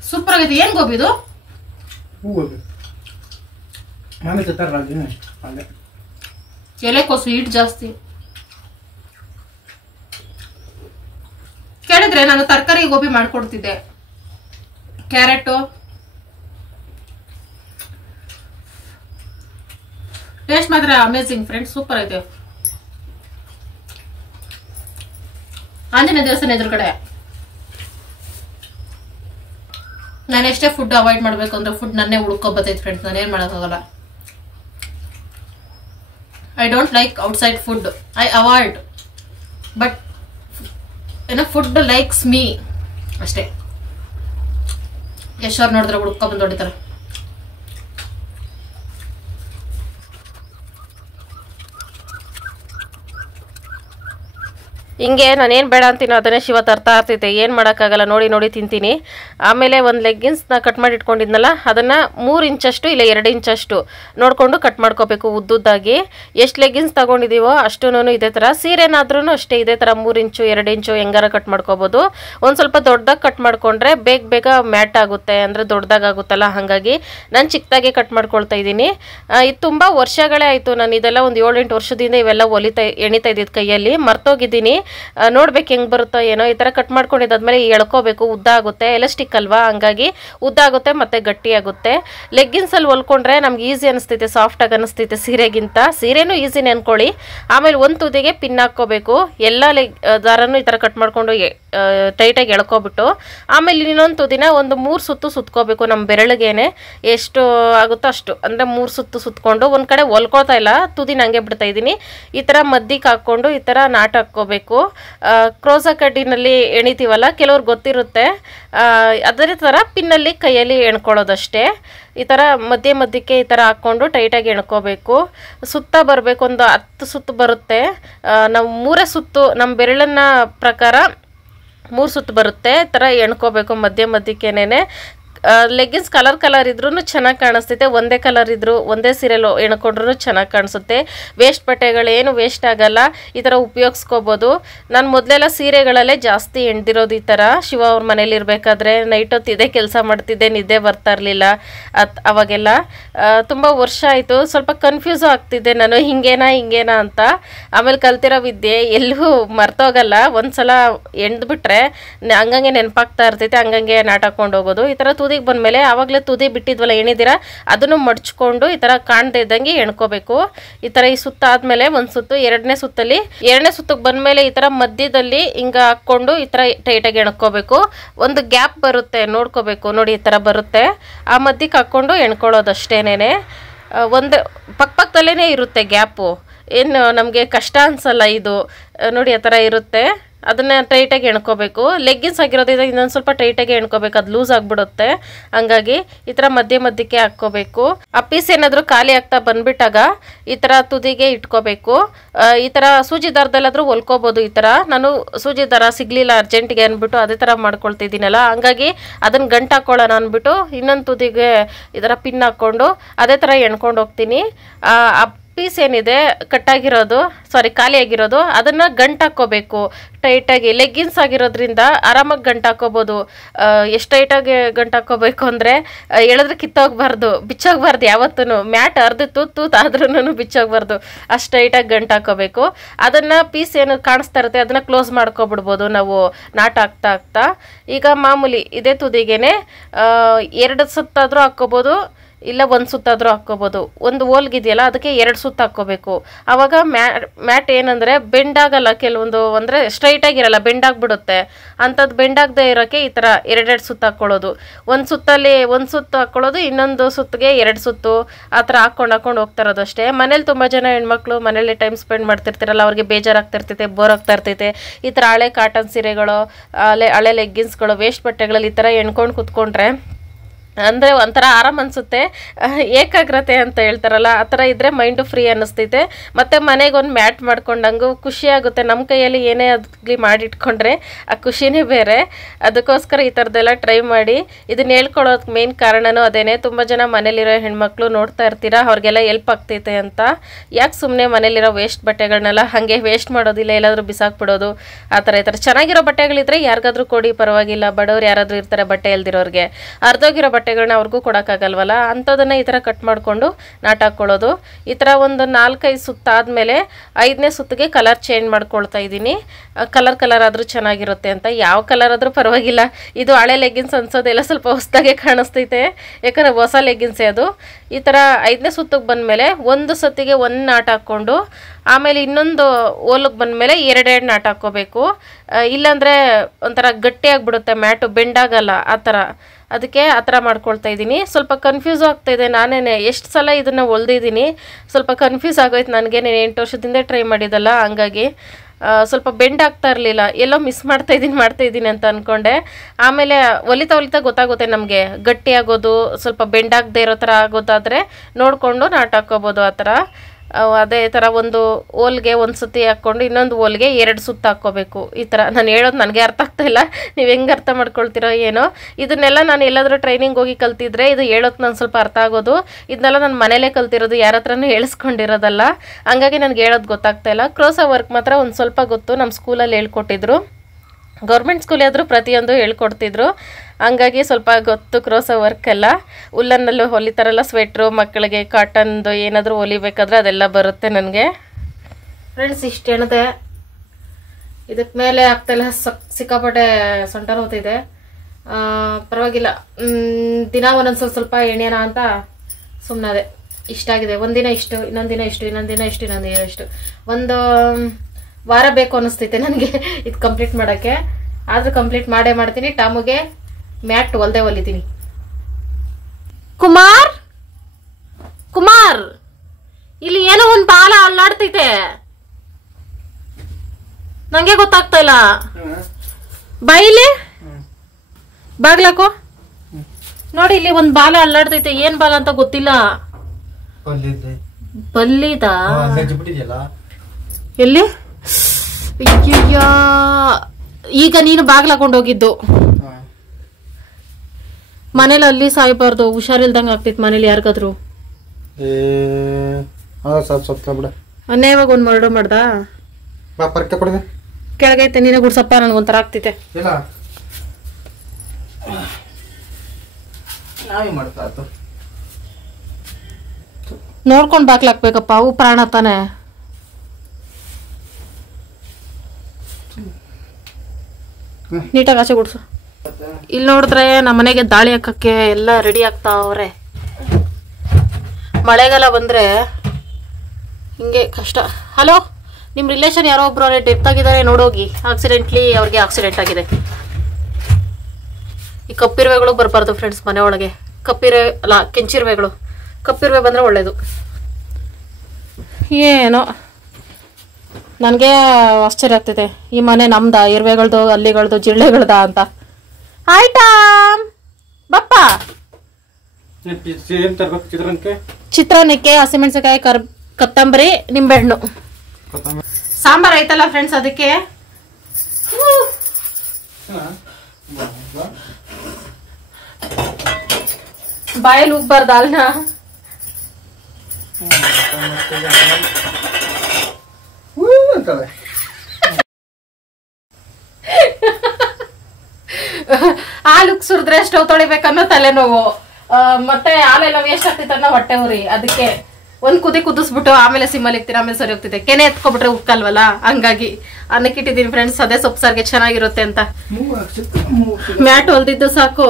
ಸೂಪರ್ ಆಗೈತೆ. ಏನ್ ಗೋಬಿ ಇದು? ಎಲೆಕೋಸು ಹೀಟ್ ಜಾಸ್ತಿ. ಕೇಳಿದ್ರೆ ನಾನು ತರಕಾರಿ ಗೋಬಿ ಮಾಡ್ಕೊಡ್ತಿದ್ದೆ. ಕ್ಯಾರೆಟ್ ಟೇಸ್ಟ್ ಮಾತ್ರ ಅಮೇಸಿಂಗ್ ಫ್ರೆಂಡ್ಸ್, ಸೂಪರ್ ಐತೆ. ಆಂಜನೇಯ ದೇವಸ್ಥಾನ ಎದುರುಗಡೆ. ನಾನು ಎಷ್ಟೇ ಫುಡ್ ಅವಾಯ್ಡ್ ಮಾಡ್ಬೇಕು ಅಂದ್ರೆ ಫುಡ್ ನನ್ನೇ ಹುಡ್ಕೊಬತ್ತೈತೆ ಫ್ರೆಂಡ್ಸ್. ನಾನೇನ್ ಮಾಡೋಕ್ಕಾಗಲ್ಲ. I don't like outside food, I avoid. But food likes me ಅಷ್ಟೇ. ಯಶೋರ್ ನೋಡಿದ್ರೆ ಹುಡ್ಕೊ ಬಂದು ಹೊಡಿತಾರೆ. ಹಿಂಗೆ ನಾನೇನು ಬೇಡ ಅಂತೀನೋ ಅದನ್ನೇ ಶಿವ ತರ್ತಾ ಇರ್ತೈತೆ. ಏನು ಮಾಡೋಕ್ಕಾಗಲ್ಲ, ನೋಡಿ ನೋಡಿ ತಿಂತೀನಿ. ಆಮೇಲೆ ಒಂದು ಲೆಗ್ಗಿನ್ಸ್ನ ಕಟ್ ಮಾಡಿ ಇಟ್ಕೊಂಡಿದ್ನಲ್ಲ, ಅದನ್ನು 3 ಇಂಚಷ್ಟು ಇಲ್ಲ 2 ಇಂಚಷ್ಟು ನೋಡಿಕೊಂಡು ಕಟ್ ಮಾಡ್ಕೋಬೇಕು ಉದ್ದುದ್ದಾಗಿ. ಎಷ್ಟು ಲೆಗ್ಗಿನ್ಸ್ ತೊಗೊಂಡಿದ್ದೀವೋ ಅಷ್ಟೂ ಇದೇ ಥರ. ಸೀರೆನಾದ್ರೂ ಅಷ್ಟೇ ಇದೇ ಥರ 3 ಇಂಚು 2 ಇಂಚು ಹೆಂಗಾರ ಕಟ್ ಮಾಡ್ಕೋಬೋದು. ಒಂದು ಸ್ವಲ್ಪ ದೊಡ್ಡದಾಗಿ ಕಟ್ ಮಾಡಿಕೊಂಡ್ರೆ ಬೇಗ ಮ್ಯಾಟ್ ಆಗುತ್ತೆ, ಅಂದರೆ ದೊಡ್ಡದಾಗುತ್ತಲ್ಲ. ಹಾಗಾಗಿ ನಾನು ಚಿಕ್ಕದಾಗಿ ಕಟ್ ಮಾಡ್ಕೊಳ್ತಾ ಇದ್ದೀನಿ. ಇದು ತುಂಬ ವರ್ಷಗಳೇ ಆಯಿತು. ನಾನು ಇದೆಲ್ಲ ಒಂದು 7-8 ವರ್ಷದಿಂದ ಇವೆಲ್ಲ ಎಣಿತಾ ಇದ್ದಿದ್ದು ಕೈಯಲ್ಲಿ. ಮರ್ತೋಗಿದ್ದೀನಿ. ನೋಡ್ಬೇಕು ಹೆಂಗ್ ಬರುತ್ತೋ ಏನೋ. ಈ ತರ ಕಟ್ ಮಾಡ್ಕೊಂಡಿದ್ದಾದ್ಮೇಲೆ ಎಳ್ಕೋಬೇಕು. ಉದ್ದ ಆಗುತ್ತೆ, ಎಲಾಸ್ಟಿಕ್ ಅಲ್ವಾ, ಹಂಗಾಗಿ ಉದ್ದ ಆಗುತ್ತೆ ಮತ್ತೆ ಗಟ್ಟಿ ಆಗುತ್ತೆ. ಲೆಗ್ಗಿನ್ಸ್ ಅಲ್ಲಿ ಹೊಲ್ಕೊಂಡ್ರೆ ನಮ್ಗೆ ಈಸಿ ಅನಿಸ್ತೈತೆ, ಸಾಫ್ಟ್ ಆಗಿ ಅನಿಸ್ತೈತೆ ಸೀರೆಗಿಂತ. ಸೀರೆನೂ ಈಸಿನೇ ಅನ್ಕೊಳ್ಳಿ. ಆಮೇಲೆ ಒಂದು ತುದಿಗೆ ಪಿನ್ ಹಾಕೋಬೇಕು. ಎಲ್ಲ ದಾರನು ಈ ತರ ಕಟ್ ಮಾಡ್ಕೊಂಡು ಟೈಟಾಗಿ ಎಳ್ಕೊಬಿಟ್ಟು ಆಮೇಲೆ ಇನ್ನೊಂದು ತುದಿನ ಒಂದು 3 ಸುತ್ತು ಸುತ್ಕೋಬೇಕು. ನಮ್ಮ ಬೆರಳಿಗೇನೆ ಎಷ್ಟು ಆಗುತ್ತೋ ಅಷ್ಟು, ಅಂದರೆ 3 ಸುತ್ತು ಸುತ್ಕೊಂಡು ಒಂದು ಕಡೆ ಹೊಲ್ಕೊಳ್ತಾ ಇಲ್ಲ, ತುದಿನ ಹಂಗೆ ಬಿಡ್ತಾ ಇದ್ದೀನಿ. ಈ ಥರ ಮದ್ದಿಗೆ ಹಾಕ್ಕೊಂಡು ಈ ಥರ ನಾಟ್ ಹಾಕ್ಕೋಬೇಕು. ಕ್ರೋಸಾ ಕಡ್ಡಿನಲ್ಲಿ ಎಣಿತೀವಲ್ಲ, ಕೆಲವ್ರಿಗೆ ಗೊತ್ತಿರುತ್ತೆ. ಅದೇ ಥರ ಪಿನ್ನಲ್ಲಿ ಕೈಯಲ್ಲಿ ಎಣ್ಕೊಳ್ಳೋದಷ್ಟೇ. ಈ ಥರ ಮಧ್ಯಕ್ಕೆ ಈ ಥರ ಹಾಕ್ಕೊಂಡು ಟೈಟಾಗಿ ಎಣ್ಕೋಬೇಕು. ಸುತ್ತ ಬರಬೇಕು, ಒಂದು 10 ಸುತ್ತು ಬರುತ್ತೆ. ನಾವು 3 ಸುತ್ತು, ನಮ್ಮ ಬೆರಳನ್ನ ಪ್ರಕಾರ 3 ಸುತ್ತು ಬರುತ್ತೆ. ಈ ಥರ ಎಣ್ಕೋಬೇಕು ಮಧ್ಯಕ್ಕೇನೆ. ಲೆಗ್ಗಿನ್ಸ್ ಕಲರ್ ಇದ್ರೂ ಚೆನ್ನಾಗಿ ಕಾಣಿಸ್ತೈತೆ. ಒಂದೇ ಕಲರ್ ಇದ್ರು ಒಂದೇ ಸೀರೆಲು ಎಣ್ಕೊಂಡ್ರೂ ಚೆನ್ನಾಗಿ ಕಾಣಿಸುತ್ತೆ. ವೇಸ್ಟ್ ಬಟ್ಟೆಗಳೇನು ವೇಸ್ಟ್ ಆಗಲ್ಲ. ಈ ಥರ ಉಪಯೋಗಿಸ್ಕೋಬೋದು. ನಾನು ಮೊದಲೆಲ್ಲ ಸೀರೆಗಳಲ್ಲೇ ಜಾಸ್ತಿ ಎಣ್ದಿರೋದು. ಈ ಥರ ಶಿವ ಅವ್ರ ಮನೇಲಿ ಇರಬೇಕಾದ್ರೆ ನೈಟ್ ಹೊತ್ತು ಇದೇ ಕೆಲಸ ಮಾಡ್ತಿದ್ದೆ, ನಿದ್ದೆ ಬರ್ತಾ ಇರಲಿಲ್ಲ ಅವಾಗೆಲ್ಲ. ತುಂಬ ವರ್ಷ ಆಯಿತು. ಸ್ವಲ್ಪ ಕನ್ಫ್ಯೂಸು ಆಗ್ತಿದ್ದೆ ನಾನು, ಹಿಂಗೇನಾ ಅಂತ. ಆಮೇಲೆ ಕಲ್ತಿರೋ ವಿದ್ಯೆ ಎಲ್ಲೂ ಮರ್ತೋಗಲ್ಲ. ಒಂದ್ಸಲ ಎಣ್ದ್ಬಿಟ್ರೆ ಹಂಗಂಗೆ ನೆನಪಾಗ್ತಾ ಇರ್ತೈತೆ, ಹಂಗಂಗೆ ನಾಟಾಕೊಂಡು ಹೋಗೋದು. ಈ ಥರ ತುದಿಗೆ ಬಂದಮೇಲೆ ಆವಾಗಲೇ ತುದಿ ಬಿಟ್ಟಿದ್ವಲ್ಲ ಎಣಿದಿರ, ಅದನ್ನು ಮಡ್ಚ್ಕೊಂಡು ಈ ಥರ ಕಾಣದೇ ಇದ್ದಂಗೆ ಎಣ್ಕೋಬೇಕು. ಈ ಥರ ಈ ಸುತ್ತ ಆದಮೇಲೆ ಒಂದು ಸುತ್ತು, ಎರಡನೇ ಸುತ್ತಿಗೆ ಬಂದಮೇಲೆ ಈ ಥರ ಮಧ್ಯದಲ್ಲಿ ಹಿಂಗೆ ಹಾಕ್ಕೊಂಡು ಈ ಥರ ಟೈಟಾಗಿ ಎಣ್ಕೋಬೇಕು. ಒಂದು ಗ್ಯಾಪ್ ಬರುತ್ತೆ, ನೋಡ್ಕೋಬೇಕು. ನೋಡಿ ಈ ಥರ ಬರುತ್ತೆ. ಆ ಮಧ್ಯಕ್ಕೆ ಹಾಕ್ಕೊಂಡು ಎಣ್ಕೊಳ್ಳೋದಷ್ಟೇನೆ. ಒಂದು ಪಕ್ಕದಲ್ಲೇ ಇರುತ್ತೆ ಗ್ಯಾಪು. ಏನು ನಮಗೆ ಕಷ್ಟ ಅನ್ಸಲ್ಲ ಇದು. ನೋಡಿ ಆ ಥರ ಇರುತ್ತೆ. ಅದನ್ನ ಟೈಟಾಗಿ ಎಣ್ಕೋಬೇಕು. ಲೆಗ್ಗಿನ್ಸ್ ಆಗಿರೋದ್ರಿಂದ ಇನ್ನೊಂದು ಸ್ವಲ್ಪ ಟೈಟಾಗಿ ಎಣ್ಕೋಬೇಕು, ಅದು ಲೂಸ್ ಆಗಿಬಿಡುತ್ತೆ. ಹಂಗಾಗಿ ಈ ಥರ ಮಧ್ಯಕ್ಕೆ ಹಾಕ್ಕೋಬೇಕು. ಆ ಪೀಸ್ ಏನಾದರೂ ಖಾಲಿ ಆಗ್ತಾ ಬಂದ್ಬಿಟ್ಟಾಗ ಈ ಥರ ತುದಿಗೆ ಇಟ್ಕೋಬೇಕು. ಈ ಥರ ಸೂಜಿ ದಾರದಲ್ಲಾದರೂ ಹೊಲ್ಕೋಬೋದು. ಈ ಥರ ನಾನು ಸೂಜಿ ದಾರ ಸಿಗಲಿಲ್ಲ ಅರ್ಜೆಂಟಿಗೆ ಅಂದ್ಬಿಟ್ಟು ಅದೇ ಥರ ಮಾಡ್ಕೊಳ್ತಿದ್ದೀನಲ್ಲ, ಹಂಗಾಗಿ ಅದನ್ನು ಗಂಟು ಹಾಕ್ಕೊಳ್ಳೋಣ ಅಂದ್ಬಿಟ್ಟು ಇನ್ನೊಂದು ತುದಿಗೆ ಈ ಥರ ಪಿನ್ ಹಾಕ್ಕೊಂಡು ಅದೇ ಥರ ಎಣ್ಕೊಂಡು ಹೋಗ್ತೀನಿ. ಪೀಸ್ ಏನಿದೆ ಕಟ್ಟಾಗಿರೋದು, ಖಾಲಿಯಾಗಿರೋದು, ಅದನ್ನು ಗಂಟು ಹಾಕ್ಕೋಬೇಕು ಟೈಟಾಗಿ. ಲೆಗ್ಗಿನ್ಸ್ ಆಗಿರೋದ್ರಿಂದ ಆರಾಮಾಗಿ ಗಂಟು ಹಾಕೋಬೋದು. ಎಷ್ಟು ಟೈಟಾಗಿ ಗಂಟು ಹಾಕ್ಕೋಬೇಕು ಅಂದರೆ ಎಳೆದ್ರೆ ಕಿತ್ತೋಗ್ಬಾರ್ದು, ಬಿಚ್ಚೋಗ್ಬಾರ್ದು. ಯಾವತ್ತೂ ಮ್ಯಾಟ್ ತೂತ್ ಆದ್ರೂ ಬಿಚ್ಚೋಗ್ಬಾರ್ದು, ಅಷ್ಟು ಟೈಟಾಗಿ ಗಂಟು ಹಾಕೋಬೇಕು. ಅದನ್ನು ಪೀಸ್ ಏನು ಕಾಣಿಸ್ತಾ ಇರುತ್ತೆ ಅದನ್ನು ಕ್ಲೋಸ್ ಮಾಡ್ಕೊಬಿಡ್ಬೋದು ನಾವು ನಾಟ್ ಹಾಕ್ತಾ. ಈಗ ಮಾಮೂಲಿ ಇದೇ ತುದಿಗೇನೆ 2 ಸುತ್ತಾದರೂ ಹಾಕ್ಕೋಬೋದು, ಇಲ್ಲ ಒಂದು ಸುತ್ತಾದರೂ ಹಾಕ್ಕೋಬೋದು. ಒಂದು ಓಲ್ಗಿದೆಯಲ್ಲ ಅದಕ್ಕೆ 2 ಸುತ್ತು ಹಾಕ್ಕೋಬೇಕು. ಆವಾಗ ಮ್ಯಾಟ್ ಏನಂದರೆ ಬೆಂಡಾಗಲ್ಲ, ಕೆಲವೊಂದು ಅಂದರೆ ಸ್ಟ್ರೈಟಾಗಿರಲ್ಲ, ಬೆಂಡಾಗ್ಬಿಡುತ್ತೆ. ಅಂಥದ್ದು ಬೆಂಡಾಗದೆ ಇರೋಕ್ಕೆ ಈ ಥರ 2 ಸುತ್ತು ಹಾಕ್ಕೊಳ್ಳೋದು. ಒಂದು ಸುತ್ತಲ್ಲಿ 1 ಸುತ್ತು ಹಾಕ್ಕೊಳ್ಳೋದು, ಇನ್ನೊಂದು ಸುತ್ತಿಗೆ 2 ಸುತ್ತು, ಆ ಥರ ಹಾಕ್ಕೊಂಡು ಹೋಗ್ತಾರದು ಅಷ್ಟೇ. ಮನೇಲಿ ತುಂಬ ಜನ ಹೆಣ್ಮಕ್ಳು ಮನೇಲಿ ಟೈಮ್ ಸ್ಪೆಂಡ್ ಮಾಡ್ತಿರ್ತಿರಲ್ಲ, ಅವ್ರಿಗೆ ಬೇಜಾರಾಗ್ತಿರ್ತೈತೆ, ಬೋರ್ ಆಗ್ತಾ ಇರ್ತೈತೆ. ಈ ಥರ ಹಳೆ ಕಾಟನ್ ಸೀರೆಗಳು, ಹಳೆ ಲೆಗ್ಗಿನ್ಸ್ಗಳು, ವೇಸ್ಟ್ ಬಟ್ಟೆಗಳಲ್ಲಿ ಈ ಥರ ಎಣ್ಕೊಂಡು ಕೂತ್ಕೊಂಡ್ರೆ ಅಂದರೆ ಒಂಥರ ಆರಾಮ್ ಅನಿಸುತ್ತೆ, ಏಕಾಗ್ರತೆ ಅಂತ ಹೇಳ್ತಾರಲ್ಲ, ಆ ಥರ ಇದ್ದರೆ ಮೈಂಡು ಫ್ರೀ ಅನ್ನಿಸ್ತೈತೆ. ಮತ್ತು ಮನೆಗೆ ಒಂದು ಮ್ಯಾಟ್ ಮಾಡ್ಕೊಂಡಂಗೂ ಖುಷಿಯಾಗುತ್ತೆ. ನಮ್ಮ ಕೈಯಲ್ಲಿ ಏನೇ ಆಗಲಿ ಮಾಡಿಟ್ಕೊಂಡ್ರೆ ಆ ಖುಷಿನೇ ಬೇರೆ. ಅದಕ್ಕೋಸ್ಕರ ಈ ಥರದ್ದೆಲ್ಲ ಟ್ರೈ ಮಾಡಿ. ಇದನ್ನ ಹೇಳ್ಕೊಳ್ಳೋದಕ್ಕೆ ಮೇನ್ ಕಾರಣನೂ ಅದೇನೆ. ತುಂಬ ಜನ ಮನೇಲಿರೋ ಹೆಣ್ಮಕ್ಳು ನೋಡ್ತಾ ಇರ್ತೀರಾ, ಅವ್ರಿಗೆಲ್ಲ ಹೆಲ್ಪ್ ಆಗ್ತೈತೆ ಅಂತ. ಯಾಕೆ ಸುಮ್ಮನೆ ಮನೇಲಿರೋ ವೇಸ್ಟ್ ಬಟ್ಟೆಗಳನ್ನೆಲ್ಲ ಹಾಗೆ ವೇಸ್ಟ್ ಮಾಡೋದಿಲ್ಲ, ಎಲ್ಲಾದರೂ ಬಿಸಾಕ್ಬಿಡೋದು, ಆ ಥರ ಈ ಥರ ಚೆನ್ನಾಗಿರೋ ಬಟ್ಟೆಗಳಿದ್ರೆ ಯಾರಿಗಾದ್ರೂ ಕೊಡಿ, ಪರವಾಗಿಲ್ಲ. ಬಡವ್ರು ಯಾರಾದರೂ ಇರ್ತಾರೆ ಬಟ್ಟೆ ಇಲ್ದಿರೋರಿಗೆ, ಅರ್ಧೋಗಿರೋ ಬಟ್ಟೆಗಳನ್ನ ಅವ್ರಿಗೂ ಕೊಡೋಕ್ಕಾಗಲ್ವಲ್ಲ, ಅಂಥದನ್ನ ಈ ಥರ ಕಟ್ ಮಾಡಿಕೊಂಡು ನಾಟ್ ಹಾಕ್ಕೊಳ್ಳೋದು. ಈ ಥರ ಒಂದು 4-5 ಸುತ್ತಾದಮೇಲೆ 5ನೇ ಸುತ್ತಿಗೆ ಕಲರ್ ಚೇಂಜ್ ಮಾಡ್ಕೊಳ್ತಾ ಇದ್ದೀನಿ. ಕಲರ್ ಆದರೂ ಚೆನ್ನಾಗಿರುತ್ತೆ ಅಂತ. ಯಾವ ಕಲರ್ ಆದರೂ ಪರವಾಗಿಲ್ಲ. ಇದು ಹಳೆ ಲೆಗ್ಗಿನ್ಸ್ ಅನ್ಸೋದೆಲ್ಲ ಸ್ವಲ್ಪ ಹೊಸದಾಗೆ ಕಾಣಿಸ್ತೈತೆ, ಯಾಕಂದರೆ ಹೊಸ ಲೆಗ್ಗಿನ್ಸೇ ಅದು. ಈ ಥರ 5ನೇ ಸುತ್ತಿಗೆ ಬಂದಮೇಲೆ ಒಂದು ಸುತ್ತಿಗೆ 1 ನಾಟ್ ಹಾಕ್ಕೊಂಡು ಆಮೇಲೆ ಇನ್ನೊಂದು ಓಲಿಗೆ ಬಂದಮೇಲೆ 2 ನಾಟ್ ಹಾಕ್ಕೋಬೇಕು. ಇಲ್ಲಾಂದರೆ ಒಂಥರ ಗಟ್ಟಿಯಾಗಿಬಿಡುತ್ತೆ, ಮ್ಯಾಟು ಬೆಂಡಾಗಲ್ಲ, ಆ ಥರ. ಅದಕ್ಕೆ ಆ ಥರ ಮಾಡ್ಕೊಳ್ತಾ ಇದ್ದೀನಿ. ಸ್ವಲ್ಪ ಕನ್ಫ್ಯೂಸ್ ಆಗ್ತಾಯಿದೆ, ನಾನೇ ಎಷ್ಟು ಸಲ ಇದನ್ನು ಹೊಲ್ದಿದ್ದೀನಿ, ಸ್ವಲ್ಪ ಕನ್ಫ್ಯೂಸ್ ಆಗೋಯ್ತು ನನಗೆ. 8 ವರ್ಷದಿಂದ ಟ್ರೈ ಮಾಡಿದ್ದಲ್ಲ, ಹಂಗಾಗಿ ಸ್ವಲ್ಪ ಬೆಂಡ್ ಆಗ್ತಾ ಇರಲಿಲ್ಲ, ಎಲ್ಲೋ ಮಿಸ್ ಮಾಡ್ತಾಯಿದ್ದೀನಿ ಅಂತ ಅಂದ್ಕೊಂಡೆ. ಆಮೇಲೆ ಹೊಲಿತಾ ಗೊತ್ತಾಗುತ್ತೆ ನಮಗೆ, ಗಟ್ಟಿ ಆಗೋದು, ಸ್ವಲ್ಪ ಬೆಂಡಾಗದೆ ಇರೋ ಥರ ಆಗೋದಾದರೆ ನೋಡಿಕೊಂಡು ನಾಟ್ ಹಾಕ್ಕೋಬೋದು. ಆ ಥರ ಅದೇ ಥರ ಒಂದು ಓಲ್ಗೆ 1 ಸುತ್ತಿ ಹಾಕ್ಕೊಂಡು ಇನ್ನೊಂದು ಓಲ್ಗೆ 2 ಸುತ್ತು ಹಾಕ್ಕೋಬೇಕು. ಈ ಥರ ನಾನು ಹೇಳೋದು ನನಗೆ ಅರ್ಥ ಆಗ್ತಾಯಿಲ್ಲ, ನೀವು ಹೆಂಗೆ ಅರ್ಥ ಮಾಡ್ಕೊಳ್ತೀರೋ ಏನೋ. ಇದನ್ನೆಲ್ಲ ನಾನು ಎಲ್ಲಾದರೂ ಟ್ರೈನಿಂಗ್ ಹೋಗಿ ಕಲ್ತಿದ್ರೆ ಇದು ಹೇಳೋದು ನಾನು ಸ್ವಲ್ಪ ಅರ್ಥ ಆಗೋದು. ಇದನ್ನೆಲ್ಲ ನಾನು ಮನೇಲೇ ಕಲ್ತಿರೋದು, ಯಾರ ಹತ್ರನೂ ಹೇಳಿಸ್ಕೊಂಡಿರೋದಲ್ಲ, ಹಂಗಾಗಿ ನನಗೆ ಹೇಳೋದು ಗೊತ್ತಾಗ್ತಾಯಿಲ್ಲ. ಕ್ರೋಸಾ ವರ್ಕ್ ಮಾತ್ರ ಒಂದು ಸ್ವಲ್ಪ ಗೊತ್ತು, ನಮ್ಮ ಸ್ಕೂಲಲ್ಲಿ ಹೇಳ್ಕೊಟ್ಟಿದ್ರು. ಗೌರ್ಮೆಂಟ್ ಸ್ಕೂಲ್ ಆದರೂ ಪ್ರತಿಯೊಂದು ಹೇಳ್ಕೊಡ್ತಿದ್ರು, ಹಂಗಾಗಿ ಸ್ವಲ್ಪ ಗೊತ್ತು ಕ್ರೋಸಾ ವರ್ಕ್ ಎಲ್ಲ. ಉಲ್ಲನ್ನಲ್ಲೂ ಹೊಲಿತಾರಲ್ಲ, ಸ್ವೆಟ್ರು, ಮಕ್ಕಳಿಗೆ ಕಾಟನ್ದು ಏನಾದರೂ ಹೊಲಿಬೇಕಾದ್ರೆ ಅದೆಲ್ಲ ಬರುತ್ತೆ ನನಗೆ. ಫ್ರೆಂಡ್ಸ್, ಇಷ್ಟು ಎಣದೆ ಇದಕ್ಕೆ ಮೇಲೆ ಆಗ್ತಾಯಿಲ್ಲ, ಸಿಕ್ಕಾಪಟ್ಟೆ ಸೊಂಟ ನೋವ್ತಿದೆ. ಪರವಾಗಿಲ್ಲ, ದಿನ ಒಂದೊಂದು ಸ್ವಲ್ಪ ಎಣ್ಣೆನ ಅಂತ ಸುಮ್ಮನೆ ಇಷ್ಟಾಗಿದೆ. ಒಂದಿನ ಇಷ್ಟು, ಇನ್ನೊಂದು ದಿನ ಇಷ್ಟು, ಇನ್ನೊಂದು ದಿನ ಇಷ್ಟು, ಇನ್ನೊಂದು ದಿನ ಇಷ್ಟು. ಒಂದು ವಾರ ಬೇಕು ಅನ್ನಿಸ್ತೈತೆ ನನಗೆ ಇದು ಕಂಪ್ಲೀಟ್ ಮಾಡೋಕ್ಕೆ. ಆದರೂ ಕಂಪ್ಲೀಟ್ ಮಾಡೇ ಮಾಡ್ತೀನಿ. ಟಾಮುಗೆ ಮ್ಯಾಟ್ ಹೊಲಿತೀನಿ. ಕುಮಾರ್, ಇಲ್ಲಿ ಏನೋ ಒಂದು ಬಾಲ ಅಲ್ಲಾಡ್ತೈತೆ, ನಂಗೆ ಗೊತ್ತಾಗ್ತಾ ಇಲ್ಲ. ಬಾಯಿಲಿ ಬಾಗ್ಲಾಕೋ, ನೋಡಿ ಇಲ್ಲಿ ಒಂದು ಬಾಲ ಅಲ್ಲಾಡ್ತೈತೆ, ಏನ್ ಬಾಲ ಅಂತ ಗೊತ್ತಿಲ್ಲ. ಬಲ್ಲಿದ ಎಲ್ಲಿ? ಅಯ್ಯಯ್ಯ, ಈಗ ನೀನು ಬಾಗ್ಲಾಕೊಂಡು ಹೋಗಿದ್ದು ಮನೇಲಿ, ಅಲ್ಲಿ ಸಾಯ್ಬಾರ್ದು, ಹುಷಾರಿಲ್ದಂಗ ಆಗ್ತೈತ್ ಮನೇಲಿ ಯಾರಿಗಾದ್ರು. ಅನ್ಯಾಯವಾಗ ಒಂದ್ ಮರ್ಡರ್ ಮಾಡ್ದ, ಕೆಳಗೈತೆ, ನೀನೇ ಗುಡ್ಸಪ್ಪ, ನನ್ಗೊಂಥರ ಆಗ್ತೈತೆ. ನೋಡ್ಕೊಂಡ್ ಬಾಗ್ಲಾಕ್ಬೇಕಪ್ಪ, ಅವು ಪ್ರಾಣ ತಾನೆ. ನೀಟಾಗಿ ಆಚೆ ಗುಡ್ಸು. ಇಲ್ಲಿ ನೋಡಿದ್ರೆ ನಮ್ಮ ಮನೆಗೆ ದಾಳಿ ಹಾಕಕ್ಕೆ ಎಲ್ಲ ರೆಡಿ ಆಗ್ತಾವ್ರೆ. ಮಳೆಗಾಲ ಬಂದ್ರೆ ಹಿಂಗೆ ಕಷ್ಟ. ಹಲೋ, ನಿಮ್ ರಿಲೇಷನ್ ಯಾರೋ ಒಬ್ರು ಅವ್ರೆ ಡೆತ್ ಆಗಿದ್ದಾರೆ, ನೋಡೋಗಿ. ಆಕ್ಸಿಡೆಂಟ್ಲಿ ಅವ್ರಿಗೆ ಆಕ್ಸಿಡೆಂಟ್ ಆಗಿದೆ. ಈ ಕಪ್ಪಿರುವೆಗಳು ಬರಬಾರ್ದು ಫ್ರೆಂಡ್ಸ್ ಮನೆ ಒಳಗೆ. ಕಪ್ಪಿರುವೆ ಅಲ್ಲ, ಕೆಂಚಿರುವೆಗಳು. ಕಪ್ಪಿರುವೆ ಬಂದ್ರೆ ಒಳ್ಳೇದು. ಏನೋ ನನಗೆ ಆಶ್ಚರ್ಯ ಆಗ್ತಿದೆ, ಈ ಮನೆ ನಮ್ದ, ಇರುವೆಗಳ್ದು, ಅಲ್ಲಿಗಳ್ದು, ಜಿರಳೆಗಳ್ದ ಅಂತ. ಆಯ್ತಾ ಬಪ್ಪ? ಚಿತ್ರಾನ್ನಕ್ಕೆ ಹಸಿಮೆಣಸಿನಕಾಯಿ, ಕೊತ್ತಂಬರಿ, ನಿಂಬೆಹಣ್ಣು, ಸಾಂಬಾರ್ ಐತಲ್ಲ ಫ್ರೆಂಡ್ಸ್, ಅದಕ್ಕೆ ಬಾಯಲ್ಲಿ ಉಗ್ಬಾರ್ದು ಅಲ್ನ. ಹಾಲು ಸುರಿದ್ರೆ ಸ್ಟವ್ ತೊಳಿಬೇಕನ್ನೋ ತಲೆನೋವು, ಮತ್ತೆ ಹಾಲೆಲ್ಲ ವೇಸ್ಟ್ ಆಗ್ತೈತೆ ಅನ್ನೋ ಹೊಟ್ಟೆ ಉರಿ. ಅದಕ್ಕೆ ಒಂದ್ ಕುದಿ ಕುದಿಸ್ಬಿಟ್ಟು ಆಮೇಲೆ ಸಿಮ್ಮಲ್ಲಿ ಇಕ್ತೀನಿ, ಆಮೇಲೆ ಸರಿ ಹೋಗ್ತಿದೆ. ಕೆನೆ ಎತ್ಕೊಬಿಟ್ರೆ ಉಕ್ಕಲ್ವಲ್ಲ, ಹಂಗಾಗಿ ಅನ್ನಕ್ಕೆ ಇಟ್ಟಿದ್ದೀನಿ ಫ್ರೆಂಡ್ಸ್. ಅದೇ ಸೊಪ್ಪು ಸಾರಿಗೆ ಚೆನ್ನಾಗಿರುತ್ತೆ ಅಂತ. ಮ್ಯಾಟ್ ಹೊಲ್ದಿದ್ದು ಸಾಕು,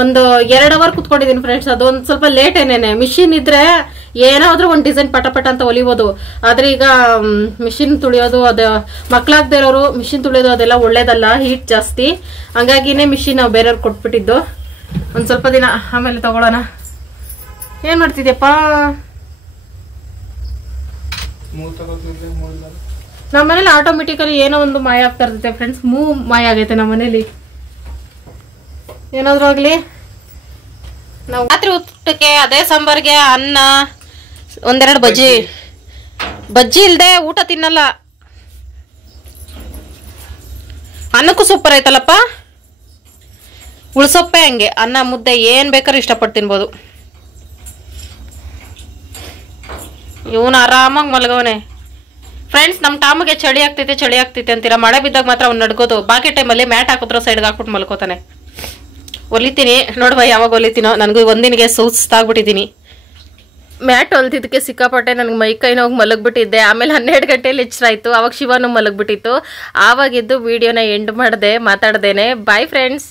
ಒಂದು 2 ಅವರ್ ಕುತ್ಕೊಂಡಿದ್ದೀನಿ ಫ್ರೆಂಡ್ಸ್. ಅದೊಂದು ಸ್ವಲ್ಪ ಲೇಟ್ ಏನೇನೆ. ಮಿಷಿನ್ ಇದ್ರೆ ಏನಾದ್ರೂ ಒಂದು ಡಿಸೈನ್ ಪಟ ಅಂತ ಹೊಲಿಬೋದು. ಆದ್ರೆ ಈಗ ಮಿಷಿನ್ ತುಳಿಯೋದು ಅದು ಮಕ್ಳಾಗ್ದೇ ಇರೋರು ಮಿಷಿನ್ ತುಳಿಯೋದು ಅದೆಲ್ಲ ಒಳ್ಳೇದಲ್ಲ, ಹೀಟ್ ಜಾಸ್ತಿ. ಹಂಗಾಗಿನೇ ಮಿಷಿನ್ ನಾವು ಬೇರೆಯವ್ರಿಗೆ ಕೊಟ್ಬಿಟ್ಟಿದ್ದು. ಒಂದ್ ಸ್ವಲ್ಪ ದಿನ ಆಮೇಲೆ ತಗೊಳ್ಳೋಣ. ಏನ್ ಮಾಡ್ತಿದ್ಯಪ್ಪ? ನಮ್ಮ ಮನೇಲಿ ಆಟೋಮೆಟಿಕಲಿ ಏನೋ ಒಂದು ಮಾಯ ಆಗ್ತಾ ಇರ್ತೈತೆ ಫ್ರೆಂಡ್ಸ್. ಮಾಯ ಆಗೈತೆ ನಮ್ಮ ಮನೇಲಿ. ಏನಾದ್ರೂ ಆಗ್ಲಿ, ನಾವು ರಾತ್ರಿ ಊಟಕ್ಕೆ ಅದೇ ಸಾಂಬಾರ್ಗೆ ಅನ್ನ, 1-2 ಬಜ್ಜಿ ಇಲ್ದೆ ಊಟ ತಿನ್ನಲ್ಲ. ಅನ್ನಕ್ಕೂ ಸೂಪರ್ ಐತಲ್ಲಪ್ಪ. ಉಳ್ಸೊಪ್ಪೆ ಹಂಗೆ, ಅನ್ನ ಮುದ್ದೆ ಏನ್ ಬೇಕಾದ್ರೂ ಇಷ್ಟಪಟ್ಟು ತಿನ್ಬೋದು. ಇವನು ಆರಾಮಾಗಿ ಮಲಗವನೆ ಫ್ರೆಂಡ್ಸ್. ನಮ್ ಟಾಮಗೆ ಚಳಿ ಆಗ್ತೈತೆ ಅಂತೀರಾ. ಮಳೆ ಬಿದ್ದಾಗ ಮಾತ್ರ ಅವ್ನು ನಡ್ಕೋದು. ಬಾಕಿ ಟೈಮಲ್ಲಿ ಮ್ಯಾಟ್ ಹಾಕಿದ್ರು ಸೈಡ್ಗೆ ಹಾಕ್ಬಿಟ್ಟು ಮಲ್ಕೋತಾನೆ. ಹೊಲಿತೀನಿ ನೋಡುವ, ಯಾವಾಗ ಹೊಲಿತೀನೋ. ನನಗೂ ಒಂದಿನಿಗೆ ಸುಸ್ತಾಗ್ಬಿಟ್ಟಿದ್ದೀನಿ. ಮ್ಯಾಟ್ ಹೊಲ್ದಿದ್ದಕ್ಕೆ ಸಿಕ್ಕಾಪಟ್ಟೆ ನನಗೆ ಮೈ ನೋವು ಮಲಗ್ಬಿಟ್ಟಿದ್ದೆ. ಆಮೇಲೆ 12 ಗಂಟೆಯಲ್ಲಿ ಎಚ್ಚರಾಯ್ತು. ಅವಾಗ ಶಿವನು ಮಲಗ್ಬಿಟ್ಟಿತ್ತು. ಆವಾಗಿದ್ದು ವಿಡಿಯೋನ ಎಂಡ್ ಮಾಡಿದೆ ಮಾತಾಡ್ದೇನೆ. Bye friends.